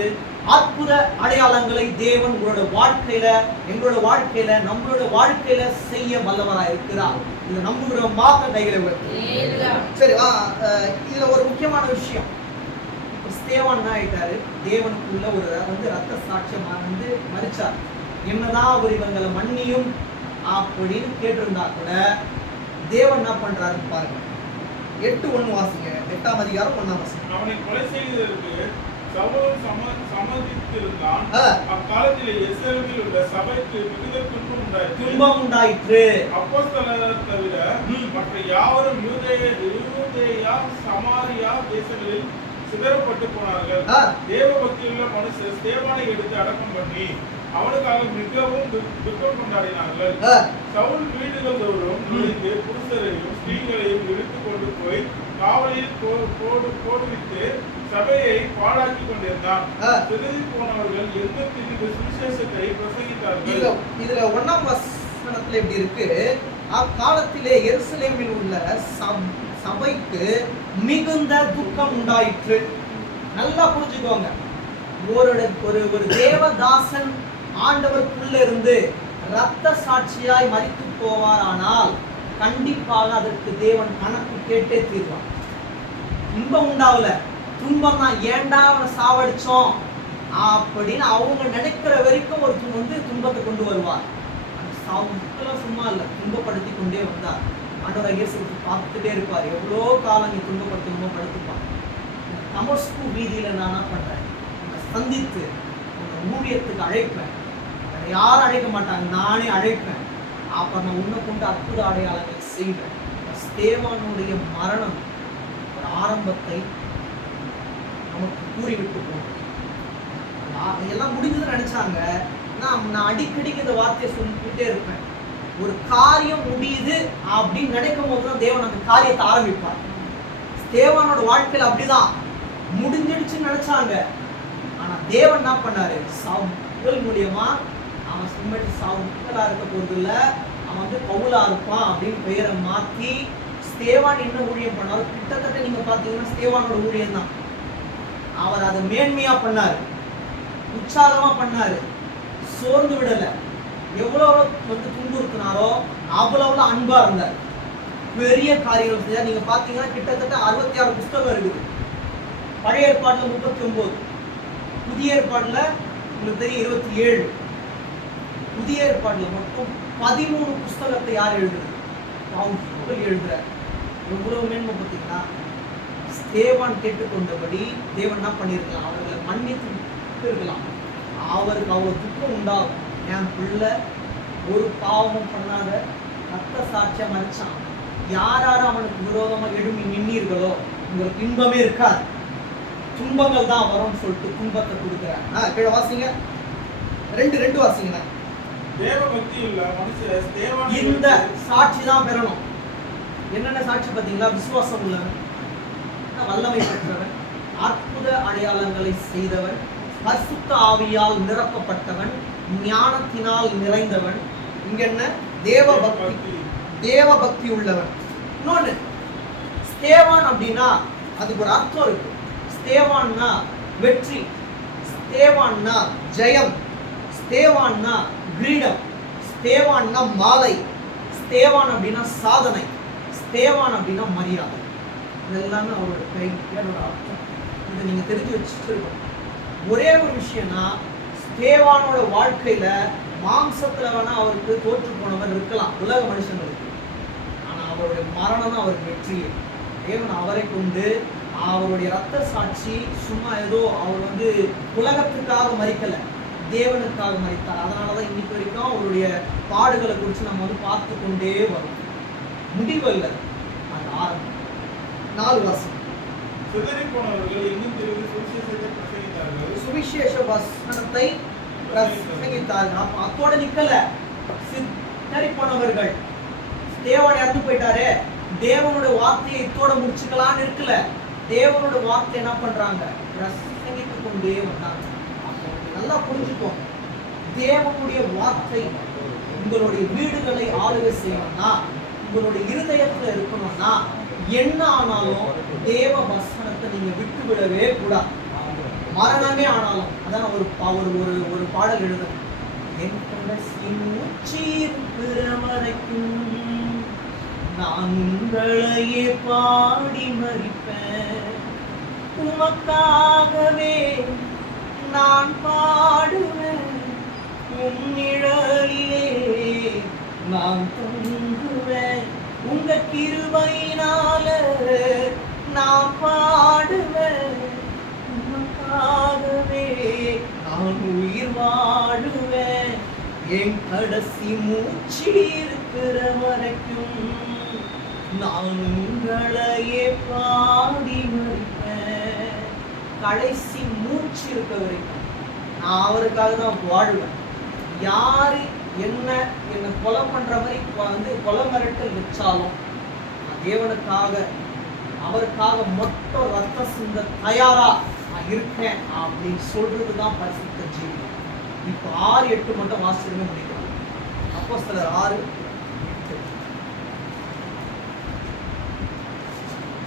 அற்புத அடையாளங்களை தேவன் உங்களோட வாழ்க்கையில, எங்களோட வாழ்க்கையில, நம்மளோட வாழ்க்கையில செய்ய வல்லவராய் இருக்கிறார். இதை நம்புகிற மாத்த கைகளை உயர்த்து. சரி, இதுல ஒரு முக்கியமான விஷயம். ஸ்தேவான் என்ன ஆயிட்டாரு? தேவனுக்குள்ள ஒரு ரத்த சாட்சியமா மரிச்சார். என்னதான் அவர் இவங்களை மன்னியும் அப்படின்னு கேட்டிருந்தா கூட தேவன் என்ன பண்றாருன்னு பாருங்க. 8:1 வாசிங்க. 8ஆம் அதிகாரம் 1ஆம் வசனம். அவனை கொலை செய்வதற்கு சவுல் சம்மதித்திருந்தான். அக்காலத்திலே எருசலேமில் உள்ள சபைக்கு மிகுந்த துன்பம் உண்டாயிற்று. அப்போஸ்தலர் தவிர மற்ற யாவரும் யூதேயா சமாரியா தேசங்களில் சிதறப்பட்டு போனார்கள். தேவ பக்தியுள்ள மனுஷர் ஸ்தேவானை எடுத்து அடக்கம் பண்ணி அவனுக்காக மிகவும் துக்கம் கொண்டாடினார்கள். சவுல் வீடுகள் தோறும் நுழைந்து புருஷரையும் ஸ்திரீகளையும் இழுத்து கொண்டு போய் காவலில் போடுவித்து சபையை பாழாக்கி கொண்டிருந்தான். சிதறி போனவர்கள் எந்த சுவிசேஷத்தை பிரசங்கித்தார்கள். இதுல 1ஆம் வசனத்துல எப்படி இருக்கு? அக்காலத்திலே எருசலேமில் உள்ள சபைக்கு மிகுந்த துக்கம் உண்டாயிற்று. நல்லா புரிஞ்சுக்கோங்க. ஒரு தேவதாசன் ஆண்டவருக்குள்ள இருந்து இரத்த சாட்சியாய் மரித்து போவாரானால் கண்டிப்பாக அதற்கு தேவன் கணக்கு கேட்டே தீர்வான். துன்பம் உண்டாவல, துன்பம் தான், ஏண்டா அவனை சாவடிச்சோம் அப்படின்னு அவங்க நினைக்கிற வரைக்கும் ஒரு துன்பத்தை கொண்டு வருவார். சும்மா இல்லை, துன்பப்படுத்தி கொண்டே வந்தார். ஆண்டவர் இயேசு பார்த்துட்டே இருப்பார். எவ்வளோ காலம் நீ துன்பப்படுத்துப்பான். தமஸ்கு வீதியில நான் என்ன பண்றேன்? உன்னை சந்தித்து உன்னை ஊழியத்துக்கு அழைப்பேன். யாரும் அழைக்க மாட்டாங்க, நானே அழைப்பேன். அப்ப நான் உன்னை கொண்டு அற்புத அடையாளங்களை செய்வேன். ஸ்தேவானுடைய மரணம் ஒரு ஆரம்பத்தை நமக்கு கூறிவிட்டு போகும். எல்லாம் முடிஞ்சதுன்னு நினைச்சாங்க. நான் அடிக்கடி இந்த வார்த்தையை சொல்லிக்கிட்டே இருப்பேன். ஒரு காரியம் முடியுது அப்படின்னு நினைக்கும் போதுதான் தேவன் அந்த காரியத்தை ஆரம்பிப்பார். ஸ்தேவானோட வாழ்க்கையில அப்படிதான் முடிஞ்சிடுச்சுன்னு நினைச்சாங்க. ஆனா தேவன் என்ன பண்ணாரு? சவுல் மூலியமா அவன் சும்மாட்டி சவுலா இருக்க போறது இல்ல, அவன் பவுலா இருப்பான் அப்படின்னு பெயரை மாத்தி ஸ்தேவான் என்ன ஊழியம் பண்ணாரு? கிட்டத்தட்ட நீங்க பாத்தீங்கன்னா ஸ்தேவானோட ஊழியம் தான். அவர் அதை மேன்மையா பண்ணாரு, உற்சாகமா பண்ணாரு, சோர்ந்து விடல. எவ்வளவு துன்புறுத்தினாரோ அவ்வளவு அன்பா இருந்தார். பெரிய காரியங்கள் செய்ய நீங்க பாத்தீங்கன்னா கிட்டத்தட்ட 66 புஸ்தகம் இருக்குது. பழைய ஏற்பாடுல 39, புதிய ஏற்பாடுல உங்களுக்கு தெரியும் 27. புதிய ஏற்பாடுல மட்டும் 13 புஸ்தகத்தை யார் எழுதுறது? பவுல் எழுதுறார். எவ்வளவு மேன்மை பார்த்தீங்கன்னா, ஸ்தேவான் கேட்டுக்கொண்டபடி தேவன் என்ன பண்ணிருக்கலாம்? அவர்களை மன்னித்து இருக்கலாம். அவருக்கு அவ்வளவு துக்கம் உண்டாகும். என் பிள்ளை ஒரு பாவமும் பண்ணாத ரத்த சாட்சியா மறிச்சான். யாரும் அவனுக்கு விரோதமா எழும்பி நின்னீர்களோ உங்களுக்கு இன்பமே இருக்காது, துன்பங்கள் தான் வரும்னு சொல்லிட்டு துன்பத்தை கொடுக்குறாங்க. கீழே வாசிங்க. 2 வாசிங்க. தேவ பக்தி உள்ள மனுஷர் ஸ்தேவான் இந்த சாட்சி தான் பெறணும். என்னென்ன சாட்சி பார்த்தீங்களா? விசுவாசம் உள்ளவன், வல்லமை பெற்றவன், அற்புத அடையாளங்களை செய்தவன், பரிசுத்த ஆவியால் நிரப்பப்பட்டவன், ஞானத்தினால் நிறைந்தவன். இங்க என்ன? தேவ பக்தி உள்ளவன். இன்னொன்னு, ஸ்தேவான் அப்படின்னா அதுக்கு ஒரு அர்த்தம் இருக்கு. ஸ்தேவான்னா வெற்றி, ஸ்தேவான்னா ஜெயம், ஸ்தேவான்னா கிரீடம், ஸ்தேவான்னா மாலை, ஸ்தேவான் அப்படின்னா சாதனை, ஸ்தேவான் அப்படின்னா மரியாதை. இதெல்லாமே அவரோட பேரோட அர்த்தம். இதை நீங்க தெரிஞ்சு வச்சுருக்கோம். ஒரே ஒரு விஷயம்னா, ஸ்தேவானோட வாழ்க்கையில மாம்சத்துல வேணா அவருக்கு தோற்று போனவர் இருக்கலாம், உலக மனுஷங்களுக்கு. ஆனா அவருடைய மரணம் தான் அவருக்கு வெற்றி. தேவன் அவரை கொண்டு அவருடைய ரத்த சாட்சி சும்மா ஏதோ அவர் உலகத்துக்காக மறிக்கல, தேவனுக்காக மறித்தார். அதனாலதான் இன்னைக்கு வரைக்கும் அவருடைய பாடுகளை குறித்து நம்ம பார்த்து கொண்டே வரும். முடிவு இல்லை, அது ஆரம்பம். 4 வாசம். சிதறி போனவர்கள் எங்கும் திரிந்து சுவிசேஷத்தை பிரசங்கித்தார்கள். சுவிசேஷ வசனத்தை பிரசங்கித்தார்கள். அப்ப அத்தோட நிக்கல. சிதறி போனவர்கள், தேவன் இறந்து போயிட்டாரு, தேவனுடைய வார்த்தையை இத்தோட முடிச்சுக்கலான்னு இருக்கல. தேவனோட வார்த்தை என்ன பண்றாங்க? பிரசங்கித்து கொண்டே வந்தாங்க. நல்லா புரிஞ்சுக்கோங்க. தேவனுடைய வார்த்தை உங்களுடைய வீடுகளை ஆளுகை செய்யணும்னா, உங்களுடைய இருதயத்துல இருக்கணும்னா, என்ன ஆனாலும் தேவ வசனத்தை நீங்க விட்டு விடவே கூடாது. மரணமே ஆனாலும், அதான் ஒரு ஒரு பாடல் எழுதும், என் கடைசி மூச்சு இருக்கிற வரைக்கும் நான் உங்களையே பாடி மறிப்பேன், உமக்காகவே நான் பாடுவேன், உம் நிழலிலே நான் தங்குவேன், உங்க கிருபையினால நான் பாடுவேன், உமக்காகவே நான் உயிர் வாழுவேன், என் கடைசி மூச்சு இருக்கிற வரைக்கும் நான் உங்களையே பாடி மறிப்பேன். கடைசி மூச்சு இருக்க வரைக்கும் நான் அவருக்காக தான் வாழ்வேன். யாரு என்னை கொலை பண்ற மாதிரி கொலை மிரட்டல் வச்சாலும் நான் தேவனுக்காக அவருக்காக மொத்தம் ரத்த சிந்த தயாரா நான் இருக்கேன் அப்படின்னு சொல்றதுதான் பரிசுத்த ஜீவியம். இப்போ 6-8 மட்டும் வாசிச்சுங்க முடிக்கலாம். அப்போஸ்தலர் 6:8.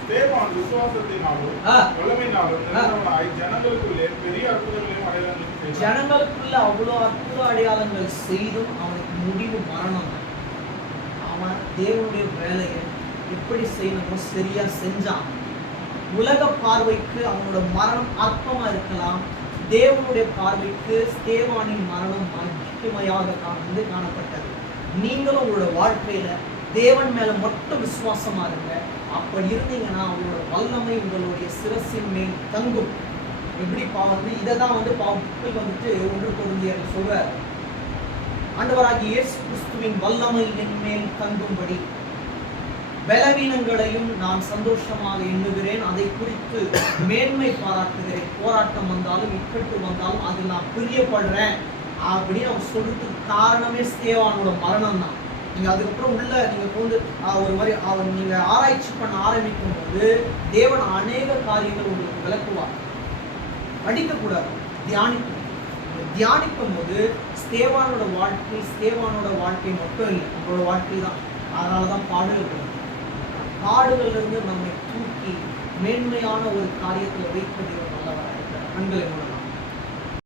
ஸ்தேவான் விசுவாசத்தினாலும் வல்லமையினாலும் நிறைந்தவனாய் ஜனங்களுக்குள்ளே பெரிய அற்புதங்களையும் அடையாளங்களையும் செய்தான். ஜனங்களுக்குள்ள அவ்வளோ அற்புத அடையாளங்கள் செய்தும் அவனுக்கு முடிவு மரணம். அவன் தேவனுடைய வேலையை எப்படி செய்யணுமோ சரியா செஞ்சான். உலக பார்வைக்கு அவனோட மரணம் அற்பமா இருக்கலாம், தேவனுடைய பார்வைக்கு ஸ்தேவானின் மரணம் மகிமையாக காணப்பட்டது. நீங்களும் உங்களோட வாழ்க்கையில தேவன் மேல மட்டும் விசுவாசமா இருங்க. அப்படி இருந்தீங்கன்னா அவங்களோட வல்லமை உங்களுடைய சிரசின் மேல் தங்கும். எப்படி இதை தான் மக்கள் 1 கொரிந்தியர் சொல்றார், ஆண்டவராகிய இயேசு கிறிஸ்துவின் வல்லமை என் மேல் தங்கும்படி பலவீனங்களையும் நான் சந்தோஷமாக எண்ணுகிறேன், அதை குறித்து மேன்மை பாராட்டுகிறேன், போராட்டம் வந்தாலும் இக்கட்டு வந்தாலும் அதில் நான் பிரியப்படுறேன் அப்படின்னு அவன் சொல்றதுக்கு காரணமே ஸ்தேவானோட மரணம் தான். நீங்க அதுக்கப்புறம் ஒரு மாதிரி நீங்க ஆராய்ச்சி பண்ண ஆரம்பிக்கும் போது தேவன் அநேக காரியங்கள் உங்களுக்கு விளக்குவார். படிக்கக்கூடாது, தியானிக்கும் போது ஸ்தேவானோட வாழ்க்கை மட்டும் இல்லை, நம்மளோட வாழ்க்கை தான். அதனாலதான் பாடுகள் இருந்து நம்மை தூக்கி மேன்மையான ஒரு காரியத்தில் வைப்பது நல்லவராக இருக்கிறார். கண்களை மூலம்